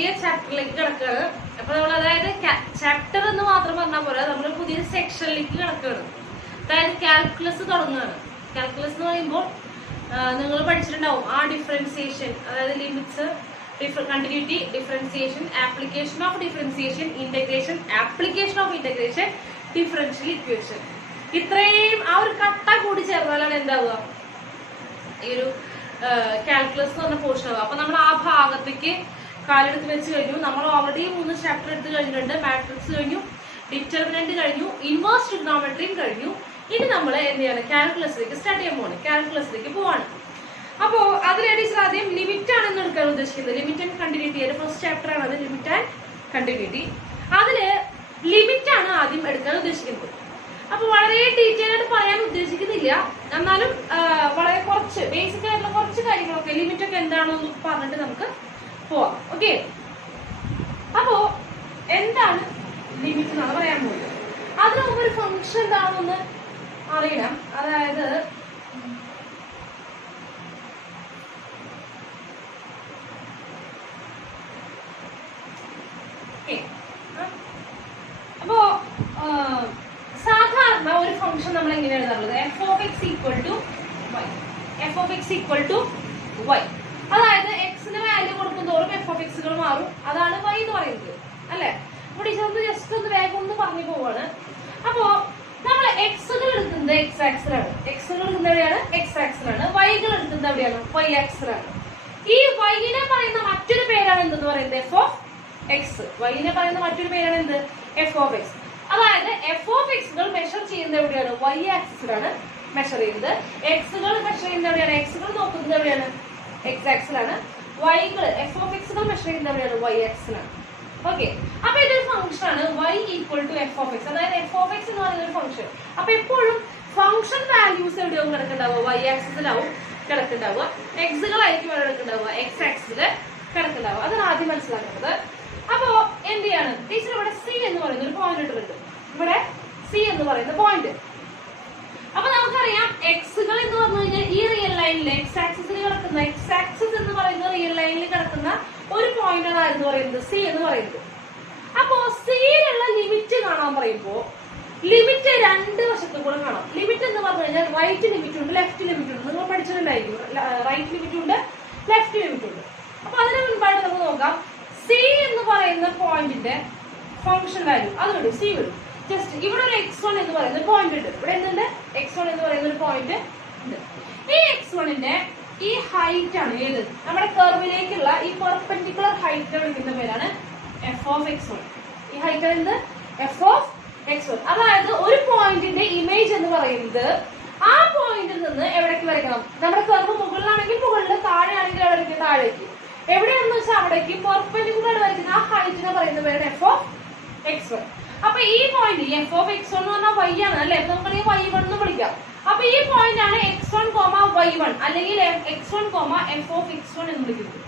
പുതിയ ചാപ്റ്ററിലേക്ക് കിടക്കുകയാണ്. അപ്പൊ നമ്മൾ അതായത് ചാപ്റ്റർ എന്ന് മാത്രം പറഞ്ഞാൽ പോലെ നമ്മൾ പുതിയ സെക്ഷനിലേക്ക് കിടക്കുകയാണ്. അതായത് കാൽക്കുലസ് തുടങ്ങുകയാണ്. കാൽക്കുലസ് എന്ന് പറയുമ്പോൾ നിങ്ങൾ പഠിച്ചിട്ടുണ്ടാവും ആ ഡിഫറൻസിയേഷൻ, അതായത് limits, continuity, differentiation, application of differentiation, integration, application of integration, differential equation. ഇത്രയും ആ ഒരു കട്ട കൂടി ചേർന്നാലാണ് എന്താവുക ഈ ഒരു കാൽക്കുലസ് എന്ന് പറഞ്ഞ പോർഷൻ ആവുക. അപ്പൊ നമ്മൾ ആ ഭാഗത്തേക്ക് കാലെടുത്ത് വെച്ച് കഴിഞ്ഞു. നമ്മൾ ഓൾറെഡി 3 ചാപ്റ്റർ എടുത്ത് കഴിഞ്ഞിട്ടുണ്ട്. മാട്രിക്സ് കഴിഞ്ഞു, ഡിറ്റർമിനന്റ് കഴിഞ്ഞു, ഇൻവേഴ്സ് ട്രിഗണോമെട്രിയും കഴിഞ്ഞു. ഇനി നമ്മൾ എന്ത് ചെയ്യണം, കാൽക്കുലസിലേക്ക് സ്റ്റാർട്ട് ചെയ്യാൻ പോവാണ്, കാൽക്കുലസിലേക്ക് പോവാണ്. അപ്പോ അതിലേറെ ആദ്യം ലിമിറ്റ് ആണ് എന്ന് എടുക്കാൻ ഉദ്ദേശിക്കുന്നത്. Limit and continuity, first chapter ആണ് അത്, ലിമിറ്റ് ആൻഡ് കണ്ടിന്യൂറ്റി. അതില് ലിമിറ്റ് ആണ് ആദ്യം എടുക്കാൻ ഉദ്ദേശിക്കുന്നത്. അപ്പൊ വളരെ ഡീറ്റെയിൽ ആയിട്ട് പറയാൻ ഉദ്ദേശിക്കുന്നില്ല, എന്നാലും വളരെ കുറച്ച് ബേസിക് ആയിട്ടുള്ള കുറച്ച് കാര്യങ്ങളൊക്കെ ലിമിറ്റ് ഒക്കെ എന്താണോ എന്ന് പറഞ്ഞിട്ട് നമുക്ക് പോവാം. ഓക്കെ, അപ്പോ എന്താണ് ലിമിറ്റ് എന്നാണ് പറയാൻ പോകുന്നത്. അതിന് മുമ്പ് ഒരു ഫംഗ്ഷൻ എന്താണെന്ന് അറിയണം. അതായത് അപ്പോ സാധാരണ ഒരു ഫംഗ്ഷൻ നമ്മൾ എങ്ങനെ എഴുതാറുള്ളത്, f of X equal to y, f of X equal to y. അതായത് എക്സിന് വാല്യൂ കൊടുക്കുന്തോറും എഫ് ഓഫ് എക്സുകൾ മാറും. അതാണ് വൈ എന്ന് പറയുന്നത്, അല്ലെ? അപ്പൊ ടീച്ചർ ജസ്റ്റ് ഒന്ന് വേഗം ഒന്ന് പറഞ്ഞു പോവാണ്. അപ്പോ നമ്മൾ എക്സുകൾ എടുക്കുന്നത് എക്സ് ആക്സിലാണ്, എക്സുകൾ എടുക്കുന്നത് എവിടെയാണ്, എക്സ് ആക്സിലാണ്. വൈകൾ എടുക്കുന്നത് എവിടെയാണ്, വൈ ആക്സിലാണ്. ഈ വൈനെ പറയുന്ന മറ്റൊരു പേരാണ് എന്തെന്ന് പറയുന്നത്, എഫ് ഓഫ് എക്സ്. വൈനെ പറയുന്ന മറ്റൊരു പേരാണ് എന്ത്, എഫ് ഓഫ് എക്സ്. അതായത് എഫ് ഓഫ് എക്സുകൾ മെഷർ ചെയ്യുന്നത് എവിടെയാണ്, വൈ ആക്സിലാണ് മെഷർ ചെയ്യുന്നത്. എക്സുകൾ മെഷർ ചെയ്യുന്നത് എവിടെയാണ്, എക്സുകൾ നോക്കുന്നത് എവിടെയാണ്, എക്സ് ആക്സിലാണ്. വൈകൾ എഫ് ഓഫ് എക്സുകൾ മെഷർ ചെയ്യുന്നത് എവിടെയാണ്, വൈ ആക്സിലാണ്. ഓക്കെ, അപ്പൊ ഇതൊരു ഫംഗ്ഷൻ ആണ് y equal to F of X. അതായത് എഫ് ഓഫ് എക്സ് എന്ന് പറയുന്ന ഒരു ഫംഗ്ഷൻ. അപ്പൊ എപ്പോഴും ഫംഗ്ഷൻ വാല്യൂസ് എവിടെയാവും കിടക്കുന്നുണ്ടാവുക, വൈ ആക്സിസിലാവും കിടക്കുന്നുണ്ടാവുക. എക്സുകളായിരിക്കും അവിടെ കിടക്കുന്നുണ്ടാവുക, എക്സ് ആക്സിസില് കിടക്കുന്നുണ്ടാവുക. അതാണ് ആദ്യം മനസ്സിലാക്കുന്നത്. അപ്പോ എന്ത് ചെയ്യാണ് ടീച്ചർ, ഇവിടെ സി എന്ന് പറയുന്ന ഒരു പോയിന്റ് ഇട്ടിട്ടുണ്ട്. ഇവിടെ സി എന്ന് പറയുന്ന പോയിന്റ്. അപ്പൊ നമുക്കറിയാം എക്സുകൾ എന്ന് പറഞ്ഞു കഴിഞ്ഞാൽ ഈ റിയൽ ലൈനിൽ എക്സ് ആക്സിസിൽ കിടക്കുന്ന, എക്സ് ആക്സിസ് എന്ന് പറയുന്ന റിയൽ ലൈനിൽ കിടക്കുന്ന ഒരു പോയിന്റ് ആണ് ആരെന്ന് പറയുന്നത്, സി എന്ന് പറയുന്നത്. അപ്പോ സിയിലുള്ള ലിമിറ്റ് കാണാൻ പറയുമ്പോ ലിമിറ്റ് രണ്ട് വശത്തും കൂടെ കാണാം. ലിമിറ്റ് എന്ന് പറഞ്ഞു കഴിഞ്ഞാൽ റൈറ്റ് ലിമിറ്റ് ഉണ്ട്, ലെഫ്റ്റ് ലിമിറ്റ് ഉണ്ട്. നിങ്ങൾ പഠിച്ചിട്ടുണ്ടായിരിക്കും, റൈറ്റ് ലിമിറ്റ് ഉണ്ട്, ലെഫ്റ്റ് ലിമിറ്റ് ഉണ്ട്. അപ്പൊ അതിന് മുൻപായിട്ട് നമുക്ക് നോക്കാം സി എന്ന് പറയുന്ന പോയിന്റിന്റെ ഫംഗ്ഷൻ വാല്യൂ. അത് വിടും, സി വിടും. ജസ്റ്റ് ഇവിടെ ഒരു x1 എന്ന് പറയുന്ന ഒരു പോയിന്റ് ഉണ്ട്. ഇവിടെ എന്തുണ്ട്, x1 എന്ന് പറയുന്ന ഒരു പോയിന്റ് ഉണ്ട്. ഈ x1ന്റെ ഈ ഹൈറ്റ് ആണ് ഏത്, നമ്മുടെ കർവിലേക്കുള്ള ഈ പെർപെൻഡിക്കുലർ ഹൈറ്റ് വിളിക്കുന്ന പേരാണ് എഫ് ഓഫ് x1. ഈ ഹൈറ്റ് എന്ത്, എഫ് ഓഫ് x1. അതായത് ഒരു പോയിന്റിന്റെ ഇമേജ് എന്ന് പറയുന്നത് ആ പോയിന്റിൽ നിന്ന് എവിടേക്ക് വരയ്ക്കണം, നമ്മുടെ കർവ് മുകളിലാണെങ്കിൽ മുകളിൽ, താഴെയാണെങ്കിൽ എവിടേക്ക്, താഴേക്ക്. എവിടെയാണെന്ന് വെച്ചാൽ അവിടേക്ക് പെർപെൻഡിക്കുലർ വരയ്ക്കുന്ന ആ ഹൈറ്റിനെ പറയുന്ന പേരാണ് എഫ് ഓഫ് x1. അപ്പൊ ഈ പോയിന്റ് എഫ് ഓഫ് x1 എന്ന് പറഞ്ഞാൽ y ആണ്, അല്ലെ? നമുക്ക് y1 എന്ന് വിളിക്കാം. അപ്പൊ ഈ പോയിന്റ് ആണ് x1, y1 അല്ലെങ്കിൽ x1, f of x1 എന്ന് വിളിക്കുന്നത്.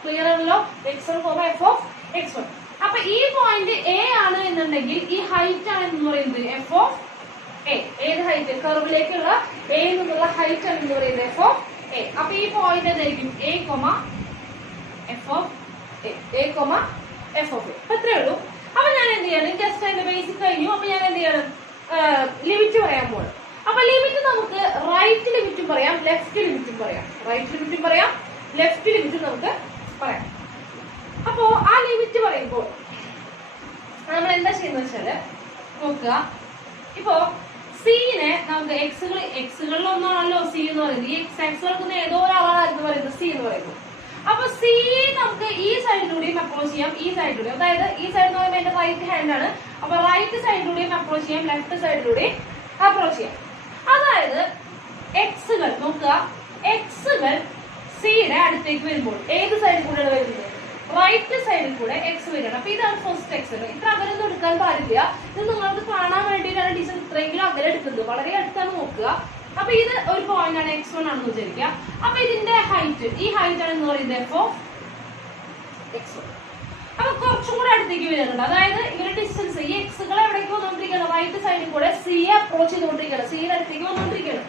ക്ലിയർ ആണല്ലോ, x1, f of x1. അപ്പൊ ഈ പോയിന്റ് എ ആണ് എന്നുണ്ടെങ്കിൽ ഈ ഹൈറ്റ് ആണ് എന്ന് പറയുന്നത് എഫ് ഓഫ് എ. ഏത് ഹൈറ്റ്, കർവിലേക്കുള്ള എ എന്നുള്ള ഹൈറ്റ് ആണ് എന്ന് പറയുന്നത് എഫ് ഓഫ് എ. അപ്പൊ ഈ പോയിന്റ് എന്തായിരിക്കും, A, F of A, F of A. അത്രേ ഉള്ളൂ. അപ്പൊ ഞാൻ എന്ത് ചെയ്യണം, ജസ്റ്റ് അതിന്റെ ബേസിക് കഴിഞ്ഞു. അപ്പൊ ഞാൻ എന്ത് ചെയ്യണം, ലിമിറ്റ് പറയാൻ പോകണം. അപ്പൊ ലിമിറ്റ് നമുക്ക് റൈറ്റ് ലിമിറ്റും പറയാം, ലെഫ്റ്റ് ലിമിറ്റും പറയാം. റൈറ്റ് ലിമിറ്റും പറയാം, ലെഫ്റ്റ് ലിമിറ്റും നമുക്ക് പറയാം. അപ്പോ ആ ലിമിറ്റ് പറയുമ്പോൾ നമ്മൾ എന്താ ചെയ്യുന്നത് വെച്ചാല് നോക്കുക. ഇപ്പോ സിനെ നമുക്ക് എക്സുകളിലൊന്നാണല്ലോ സി എന്ന് പറയുന്നത്. ഈ എക്സ് ആക്സ് നടക്കുന്ന ഏതോ ഒരാളായിരുന്നു പറയുന്നത് സി എന്ന് പറയുന്നത്. അപ്പൊ സി നമുക്ക് ഈ സൈഡിലൂടെയും അപ്രോച്ച് ചെയ്യാം, ഈ സൈഡിലൂടെയും. അതായത് ഈ സൈഡ് എന്ന് പറയുമ്പോൾ എന്റെ റൈറ്റ് ഹാൻഡ് ആണ്. അപ്പൊ റൈറ്റ് സൈഡിലൂടെയും അപ്രോച്ച് ചെയ്യാം, ലെഫ്റ്റ് സൈഡിലൂടെയും അപ്രോച്ച് ചെയ്യാം. അതായത് എക്സുകൾ നോക്കുക, എക്സുകൾ സിയുടെ അടുത്തേക്ക് വരുമ്പോൾ ഏത് സൈഡിൽ കൂടെയാണ് വരുന്നത്, റൈറ്റ് സൈഡിൽ കൂടെ എക്സ് വരികയാണ്. അപ്പൊ ഇതാണ് ഫസ്റ്റ് എക്സ്. ഇത്ര അകലൊന്നും എടുക്കാൻ പാടില്ല. ഇത് നിങ്ങൾക്ക് കാണാൻ വേണ്ടിയിട്ടാണ് ടീച്ചർ ഇത്രയെങ്കിലും അകലം എടുക്കുന്നത്. വളരെ അടുത്താണ് നോക്കുക. അപ്പൊ ഇത് ഒരു പോയിന്റ് ആണ്, x1 ആണെന്ന് വിചാരിക്കുക. അപ്പൊ ഇതിന്റെ ഹൈറ്റ്, ഈ ഹൈറ്റ് ആണ് എന്ന് പറയുന്നത് എഫ് ഓഫ് x1. അപ്പൊ കുറച്ചും കൂടെ അടുത്തേക്ക് വരുന്നുണ്ട്. അതായത് ഇവരുടെ ഡിസ്റ്റൻസ്, ഈ എക്സുകൾ എവിടേക്ക് വന്നുകൊണ്ടിരിക്കുകയാണ്, റൈറ്റ് സൈഡിൽ കൂടെ സിയെ അപ്രോച്ച് ചെയ്തുകൊണ്ടിരിക്കുകയാണ്, സിയുടെ അടുത്തേക്ക് വന്നുകൊണ്ടിരിക്കുകയാണ്.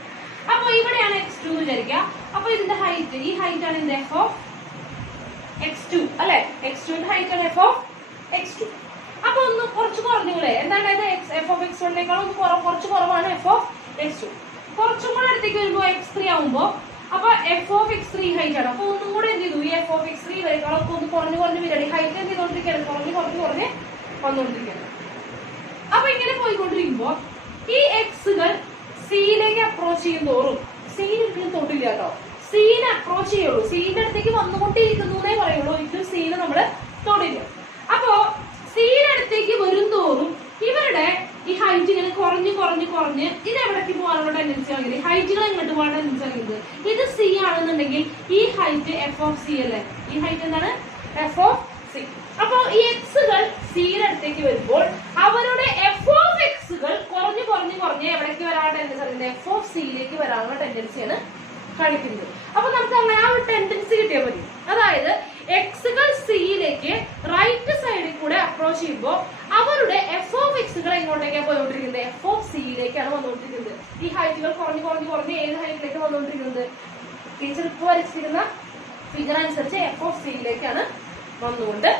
അപ്പൊ ഇവിടെയാണ് x2 എന്ന് വിചാരിക്കുക. അപ്പൊ ഇതിന്റെ ഹൈറ്റ്, ഈ ഹൈറ്റ് ആണ് ഇതിന്റെ എഫ് ഓഫ് x2 അല്ലെ, x2 ന്റെ ഹൈറ്റ് ആണ് f of x2. അപ്പൊ ഒന്ന് കുറച്ച് കുറഞ്ഞൂലേ, എന്താണ് f of x1 കുറച്ച് കുറവാണ് f of x2. കുറച്ചും കൂടെ അടുത്തേക്ക് വരുമ്പോ x3 ആവുമ്പോ അപ്പൊ f of x3 ഹൈറ്റ് ആണ്. അപ്പൊ ഒന്നും കൂടെ എന്ത് ചെയ്തു, ഈ f of x3 വരെക്കാളൊക്കെ ഒന്ന് കുറഞ്ഞു വരികയാണ്. ഹൈറ്റ് എന്ത് ചെയ്തോണ്ടിരിക്കുകയാണ്, കുറഞ്ഞ് വന്നുകൊണ്ടിരിക്കുകയാണ്. അപ്പൊ ഇങ്ങനെ പോയിക്കൊണ്ടിരിക്കുമ്പോ ഈ എക്സുകൾ സീയിലേക്ക് അപ്രോച്ച് ചെയ്യുന്തോറും സീന് തൊട്ടില്ല കേട്ടോ, സീനെ അപ്രോച്ച് ചെയ്യുള്ളൂ, സീന്റെ അടുത്തേക്ക് വന്നുകൊണ്ടിരിക്കുന്നേ പറയുള്ളൂ, ഇത് സീന് നമ്മള് തൊടില്ല. അപ്പോ സീന്റെ അടുത്തേക്ക് വരും തോറും ഇവരുടെ ഈ ഹൈറ്റ് ഇങ്ങനെ കുറഞ്ഞ് ഇത് എവിടേക്ക് പോകാനുള്ള ടെൻഡൻസി ആണെങ്കിൽ ഹൈറ്റുകൾ എങ്ങോട്ട് പോകാൻ ടെൻഡൻസി ആണെങ്കിൽ ഇത് സി ആണെന്നുണ്ടെങ്കിൽ ഈ ഹൈറ്റ് എഫ് ഓഫ് സി അല്ലേ, ഈ ഹൈറ്റ് എന്താണ് എഫ് ഓഫ് സി. അപ്പോ ഈ എക്സുകൾ സിയുടെ അടുത്തേക്ക് വരുമ്പോൾ അവരുടെ എഫ് ഓഫ് എക്സുകൾ കുറഞ്ഞ് എവിടേക്ക് വരാനുള്ള ടെൻഡൻസി ആണെങ്കിൽ എഫ് ഓഫ് സിയിലേക്ക് വരാനുള്ള ടെൻഡൻസിയാണ് കാണിക്കുന്നത്. അപ്പൊ നമുക്ക് അങ്ങനെ ആ ഒരു ടെൻഡൻസി കിട്ടിയാൽ മതി. അതായത് എക്സുകൾ സിയിലേക്ക് റൈറ്റ് സൈഡിൽ കൂടെ അപ്രോച്ച് ചെയ്യുമ്പോൾ അവരുടെ എഫ് ഓഫ് എക്സുകൾ എങ്ങോട്ടേക്കാണ് പോയിക്കൊണ്ടിരിക്കുന്നത്, എഫ് ഓഫ് സിയിലേക്കാണ് വന്നുകൊണ്ടിരിക്കുന്നത്. ഈ ഹൈറ്റുകൾ കുറഞ്ഞ് ഏത് ഹൈറ്റിലേക്ക് വന്നുകൊണ്ടിരിക്കുന്നത്, ടീച്ചർ ഇപ്പോൾ വരച്ചിരിക്കുന്ന ഫിഗർ അനുസരിച്ച് എഫ് ഓഫ് സിയിലേക്കാണ് വന്നുകൊണ്ട്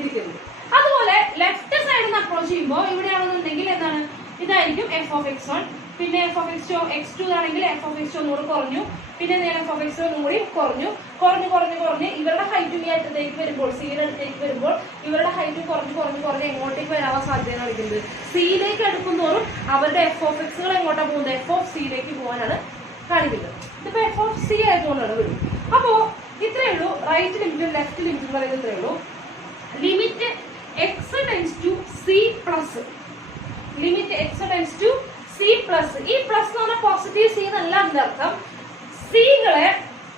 ഇരിക്കുന്നത്. അതുപോലെ ലെഫ്റ്റ് സൈഡിൽ നിന്ന് അപ്രോച്ച് ചെയ്യുമ്പോൾ ഇവിടെയാണെന്നുണ്ടെങ്കിൽ എന്താണ്, ഇതായിരിക്കും എഫ് ഓഫ് x1, പിന്നെ എഫ് ഓഫ് x2 ആണെങ്കിൽ എഫ് ഓഫ് x2 ഒന്നുകൂടി കുറഞ്ഞു, പിന്നെ നേരെ എഫ് ഓഫ് x ഒന്നും കൂടി കുറഞ്ഞ് ഇവരുടെ ഹൈറ്റും ഈ അറ്റത്തേക്ക് വരുമ്പോൾ സിയുടെ അടുത്തേക്ക് വരുമ്പോൾ ഇവരുടെ ഹൈറ്റ് കുറഞ്ഞ് എങ്ങോട്ടേക്ക് വരാൻ സാധ്യത കാണിക്കുന്നത്, സിയിലേക്ക് അടുക്കുന്തോറും അവരുടെ എഫ് ഓഫ് എക്സുകൾ എങ്ങോട്ടാ പോകുന്നത്, എഫ് ഓഫ് സിയിലേക്ക് പോകാനാണ് കാണിക്കുന്നത്. ഇതിപ്പോ എഫ് ഓഫ് സി ആയതുകൊണ്ടാണ് വരും. അപ്പോ ഇത്രയേ ഉള്ളൂ റൈറ്റ് ലിമിറ്റും ലെഫ്റ്റ് ലിമിറ്റും പറയുന്നത് ഇത്രയേ ഉള്ളൂ. Limit X tends to C plus, limit X tends to C plus, ഈ പ്ലസ് എന്ന് പറഞ്ഞാൽ പോസിറ്റീവ് സി എന്നല്ല അതിന്റെ അർത്ഥം. സികളെ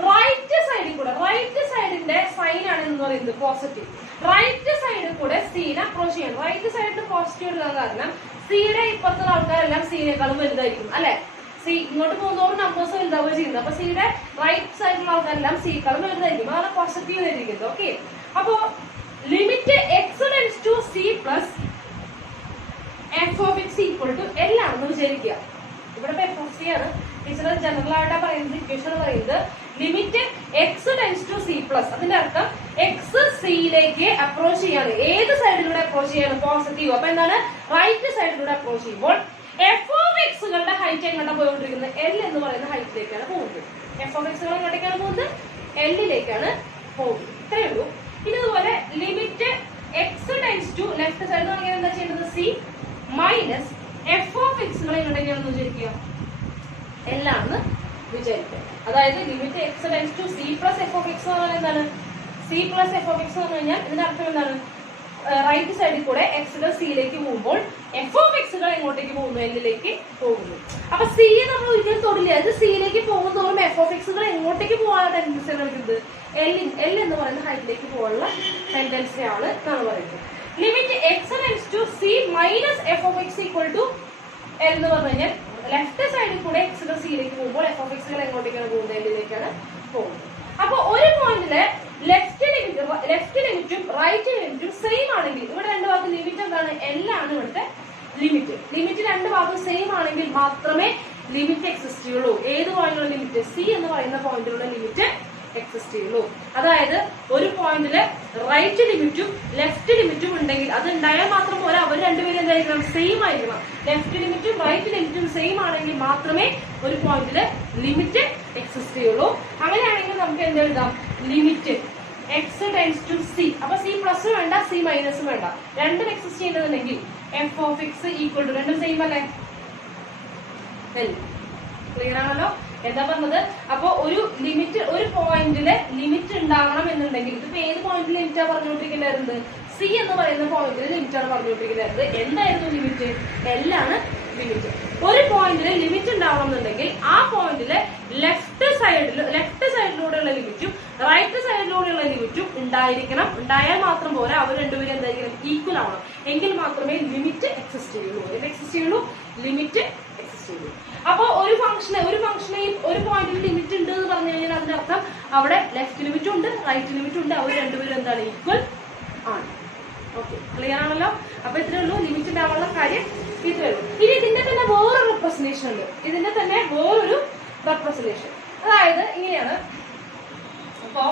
റൈറ്റ് സൈഡിൽ കൂടെ, റൈറ്റ് സൈഡിന്റെ സൈൻ ആണ് എന്ന് പറയുന്നത് പോസിറ്റീവ്, റൈറ്റ് സൈഡിൽ കൂടെ സീനെ അപ്രോച്ച് ചെയ്യണം. റൈറ്റ് സൈഡിൽ പോസിറ്റീവ് എടുക്കാൻ കാരണം സിയുടെ ഇപ്പുറത്തുള്ള ആൾക്കാരെല്ലാം സീനേക്കാളും വലുതായിരിക്കും അല്ലെ, സി ഇങ്ങോട്ട് പോകുന്നതോറും നമ്പേഴ്സ് വലുതാവുക ചെയ്യുന്നത്. അപ്പൊ സിയുടെ റൈറ്റ് സൈഡിലുള്ള ആൾക്കാരെല്ലാം സിക്കാളും വലുതായിരിക്കും, അതാണ് പോസിറ്റീവ് ആയിരിക്കുന്നത്. ഓക്കെ, അപ്പോ limit X tends to C plus F of X equal to L ആണെന്ന് വിചാരിക്കുക. ഇവിടെ എഫ് ഓഫ് സി ആണ്, ടീച്ചർ ജനറൽ ആയിട്ടാ പറയുന്നത്, ഇക്വേഷൻ പറയുന്നത് limit X tends to C plus. അതിന്റെ അർത്ഥം എക്സ് സിയിലേക്ക് അപ്രോച്ച് ചെയ്യാണ്. ഏത് സൈഡിലൂടെ അപ്രോച്ച് ചെയ്യാണ്, പോസിറ്റീവ്. അപ്പൊ എന്താണ്, റൈറ്റ് സൈഡിലൂടെ അപ്രോച്ച് ചെയ്യുമ്പോൾ എഫ് ഓഫ് എക്സുകളുടെ ഹൈറ്റ് എങ്ങോട്ടാണ് പോയിക്കൊണ്ടിരിക്കുന്നത്, എൽ എന്ന് പറയുന്ന ഹൈറ്റിലേക്കാണ് പോകുന്നത്. എഫ് ഓഫ് എക്സുകൾ എങ്ങോട്ടേക്കാണ് പോകുന്നത്, എല്ലിലേക്കാണ് പോകുന്നത്. ഇത്രയേ ഉള്ളൂ. ഇനി അതുപോലെ limit X tends to left side എന്ന് പറഞ്ഞാൽ എന്താ ചെയ്യേണ്ടത്, സി മൈനസ് എഫ് ഓഫ് എക്സുകൾ എങ്ങോട്ടേക്കാണെന്ന് വിചാരിക്കുക, എല്ലാണെന്ന് വിചാരിക്കുക. അതായത് limit X tends to C plus F of X എന്ന് പറഞ്ഞാൽ എന്താണ്, C plus F of X എന്ന് പറഞ്ഞു കഴിഞ്ഞാൽ ഇതിന്റെ അർത്ഥം എന്താണ്, റൈറ്റ് സൈഡിൽ കൂടെ എക്സുകൾ സിയിലേക്ക് പോകുമ്പോൾ എഫ് ഓഫ് എക്സുകൾ എങ്ങോട്ടേക്ക് പോകുന്നു, എല്ലിലേക്ക് പോകുന്നു. അപ്പൊ സി നമ്മൾ ഒരിക്കലും തൊടില്ല, അത് സിയിലേക്ക് പോകുന്നതോറും എഫ് ഓഫ് എക്സുകൾ എങ്ങോട്ടേക്ക് പോകാനുള്ള ടെൻഡൻസി കാണിക്കുന്നത്, എൽ എന്ന് പറയുന്ന ഹൈറ്റിലേക്ക് പോകാനുള്ള ടെൻഡൻസി ആണ് എന്നാണ് പറയുന്നത്. Limit X tends to C minus F of X equal to L എന്ന് പറഞ്ഞു കഴിഞ്ഞാൽ ലെഫ്റ്റ് സൈഡിൽ കൂടെ എക്സുകൾ സിയിലേക്ക് പോകുമ്പോൾ എഫ് ഓഫ് എക്സുകൾ എങ്ങോട്ടേക്കാണ് പോകുന്നത്, എല്ലിലേക്കാണ് പോകുന്നത്. അപ്പൊ ഒരു പോയിന്റില് ലെഫ്റ്റ് ലിമിറ്റും റൈറ്റ് ലിമിറ്റും സെയിം ആണെങ്കിൽ, ഇവിടെ രണ്ട് ഭാഗത്ത് ലിമിറ്റ് എന്താണ്, എല്ലാണ് ഇവിടുത്തെ ലിമിറ്റ്. ലിമിറ്റ് രണ്ട് ഭാഗത്തും സെയിം ആണെങ്കിൽ മാത്രമേ ലിമിറ്റ് എക്സിസ്റ്റ് ചെയ്യുള്ളൂ. ഏത് പോയിന്റിലുള്ള ലിമിറ്റ്, സി എന്ന് പറയുന്ന പോയിന്റിലുള്ള ലിമിറ്റ് എക്സിസ്റ്റ് ചെയ്യുള്ളൂ. അതായത് ഒരു പോയിന്റില് റൈറ്റ് ലിമിറ്റും ലെഫ്റ്റ് ലിമിറ്റും ഉണ്ടെങ്കിൽ അത് ഉണ്ടായാൽ മാത്രം പോരാ, അവർ രണ്ടുപേരും എന്തായിരിക്കണം, സെയിം ആയിരിക്കണം. ലെഫ്റ്റ് ലിമിറ്റും റൈറ്റ് ലിമിറ്റും സെയിം ആണെങ്കിൽ മാത്രമേ ഒരു പോയിന്റില് ലിമിറ്റ് എക്സിസ്റ്റ് ചെയ്യുള്ളൂ. അങ്ങനെയാണെങ്കിൽ നമുക്ക് എന്ത് എഴുതാം, limit X tends to c. അപ്പൊ സി പ്ലസ് വേണ്ട, സി മൈനസും വേണ്ട, രണ്ടും എക്സിസ്റ്റ് ചെയ്യുന്നതുണ്ടെങ്കിൽ f of X equal to രണ്ടും സെയിം അല്ലേ, ക്ലിയർ ആണല്ലോ എന്താ പറഞ്ഞത്. അപ്പൊ ഒരു ലിമിറ്റ്, ഒരു പോയിന്റില് ലിമിറ്റ് ഉണ്ടാവണം എന്നുണ്ടെങ്കിൽ ഇതിപ്പോ ഏത് പോയിന്റിൽ ലിമിറ്റാ പറഞ്ഞുകൊണ്ടിരിക്കുന്നത്, സി എന്ന് പറയുന്ന പോയിന്റിൽ ലിമിറ്റാണ് പറഞ്ഞുകൊണ്ടിരിക്കുന്നത്. എന്തായിരുന്നു ലിമിറ്റ്, എല്ലാണ് ലിമിറ്റ്. ഒരു പോയിന്റില് ലിമിറ്റ് ഉണ്ടാവണം എന്നുണ്ടെങ്കിൽ ആ പോയിന്റില് ലെഫ്റ്റ് സൈഡിലൂടെയുള്ള ലിമിറ്റും റൈറ്റ് സൈഡിലൂടെയുള്ള ലിമിറ്റും ഉണ്ടായിരിക്കണം. ഉണ്ടായാൽ മാത്രം പോരാ, അവർ രണ്ടുപേരും എന്തായിരിക്കണം, ഈക്വൽ ആവണം. എങ്കിൽ മാത്രമേ ലിമിറ്റ് എക്സിസ്റ്റ് ചെയ്യുള്ളൂ, ലിമിറ്റ് എക്സിസ്റ്റ് ചെയ്യുള്ളൂ. അപ്പൊ ഒരു ഫംഗ്ഷനെ ഒരു പോയിന്റിൽ ലിമിറ്റ് ഉണ്ട് എന്ന് പറഞ്ഞു കഴിഞ്ഞാൽ അതിന്റെ അർത്ഥം അവിടെ ലെഫ്റ്റ് ലിമിറ്റും ഉണ്ട്, റൈറ്റ് ലിമിറ്റും ഉണ്ട്, അവർ രണ്ടുപേരും എന്താണ്, ഈക്വൽ ആണ്. ഓക്കെ, ക്ലിയർ ആണല്ലോ. അപ്പൊ ഇത്രേ ഉള്ളൂ ലിമിറ്റ് ഉണ്ടാവാനുള്ള കാര്യം, ഇത്രേ ഉള്ളൂ. ഇനി ഇതിന്റെ തന്നെ വേറൊരു റെപ്രസെന്റേഷൻ ഉണ്ട്, അതായത് ഇങ്ങനെയാണ്. അപ്പോ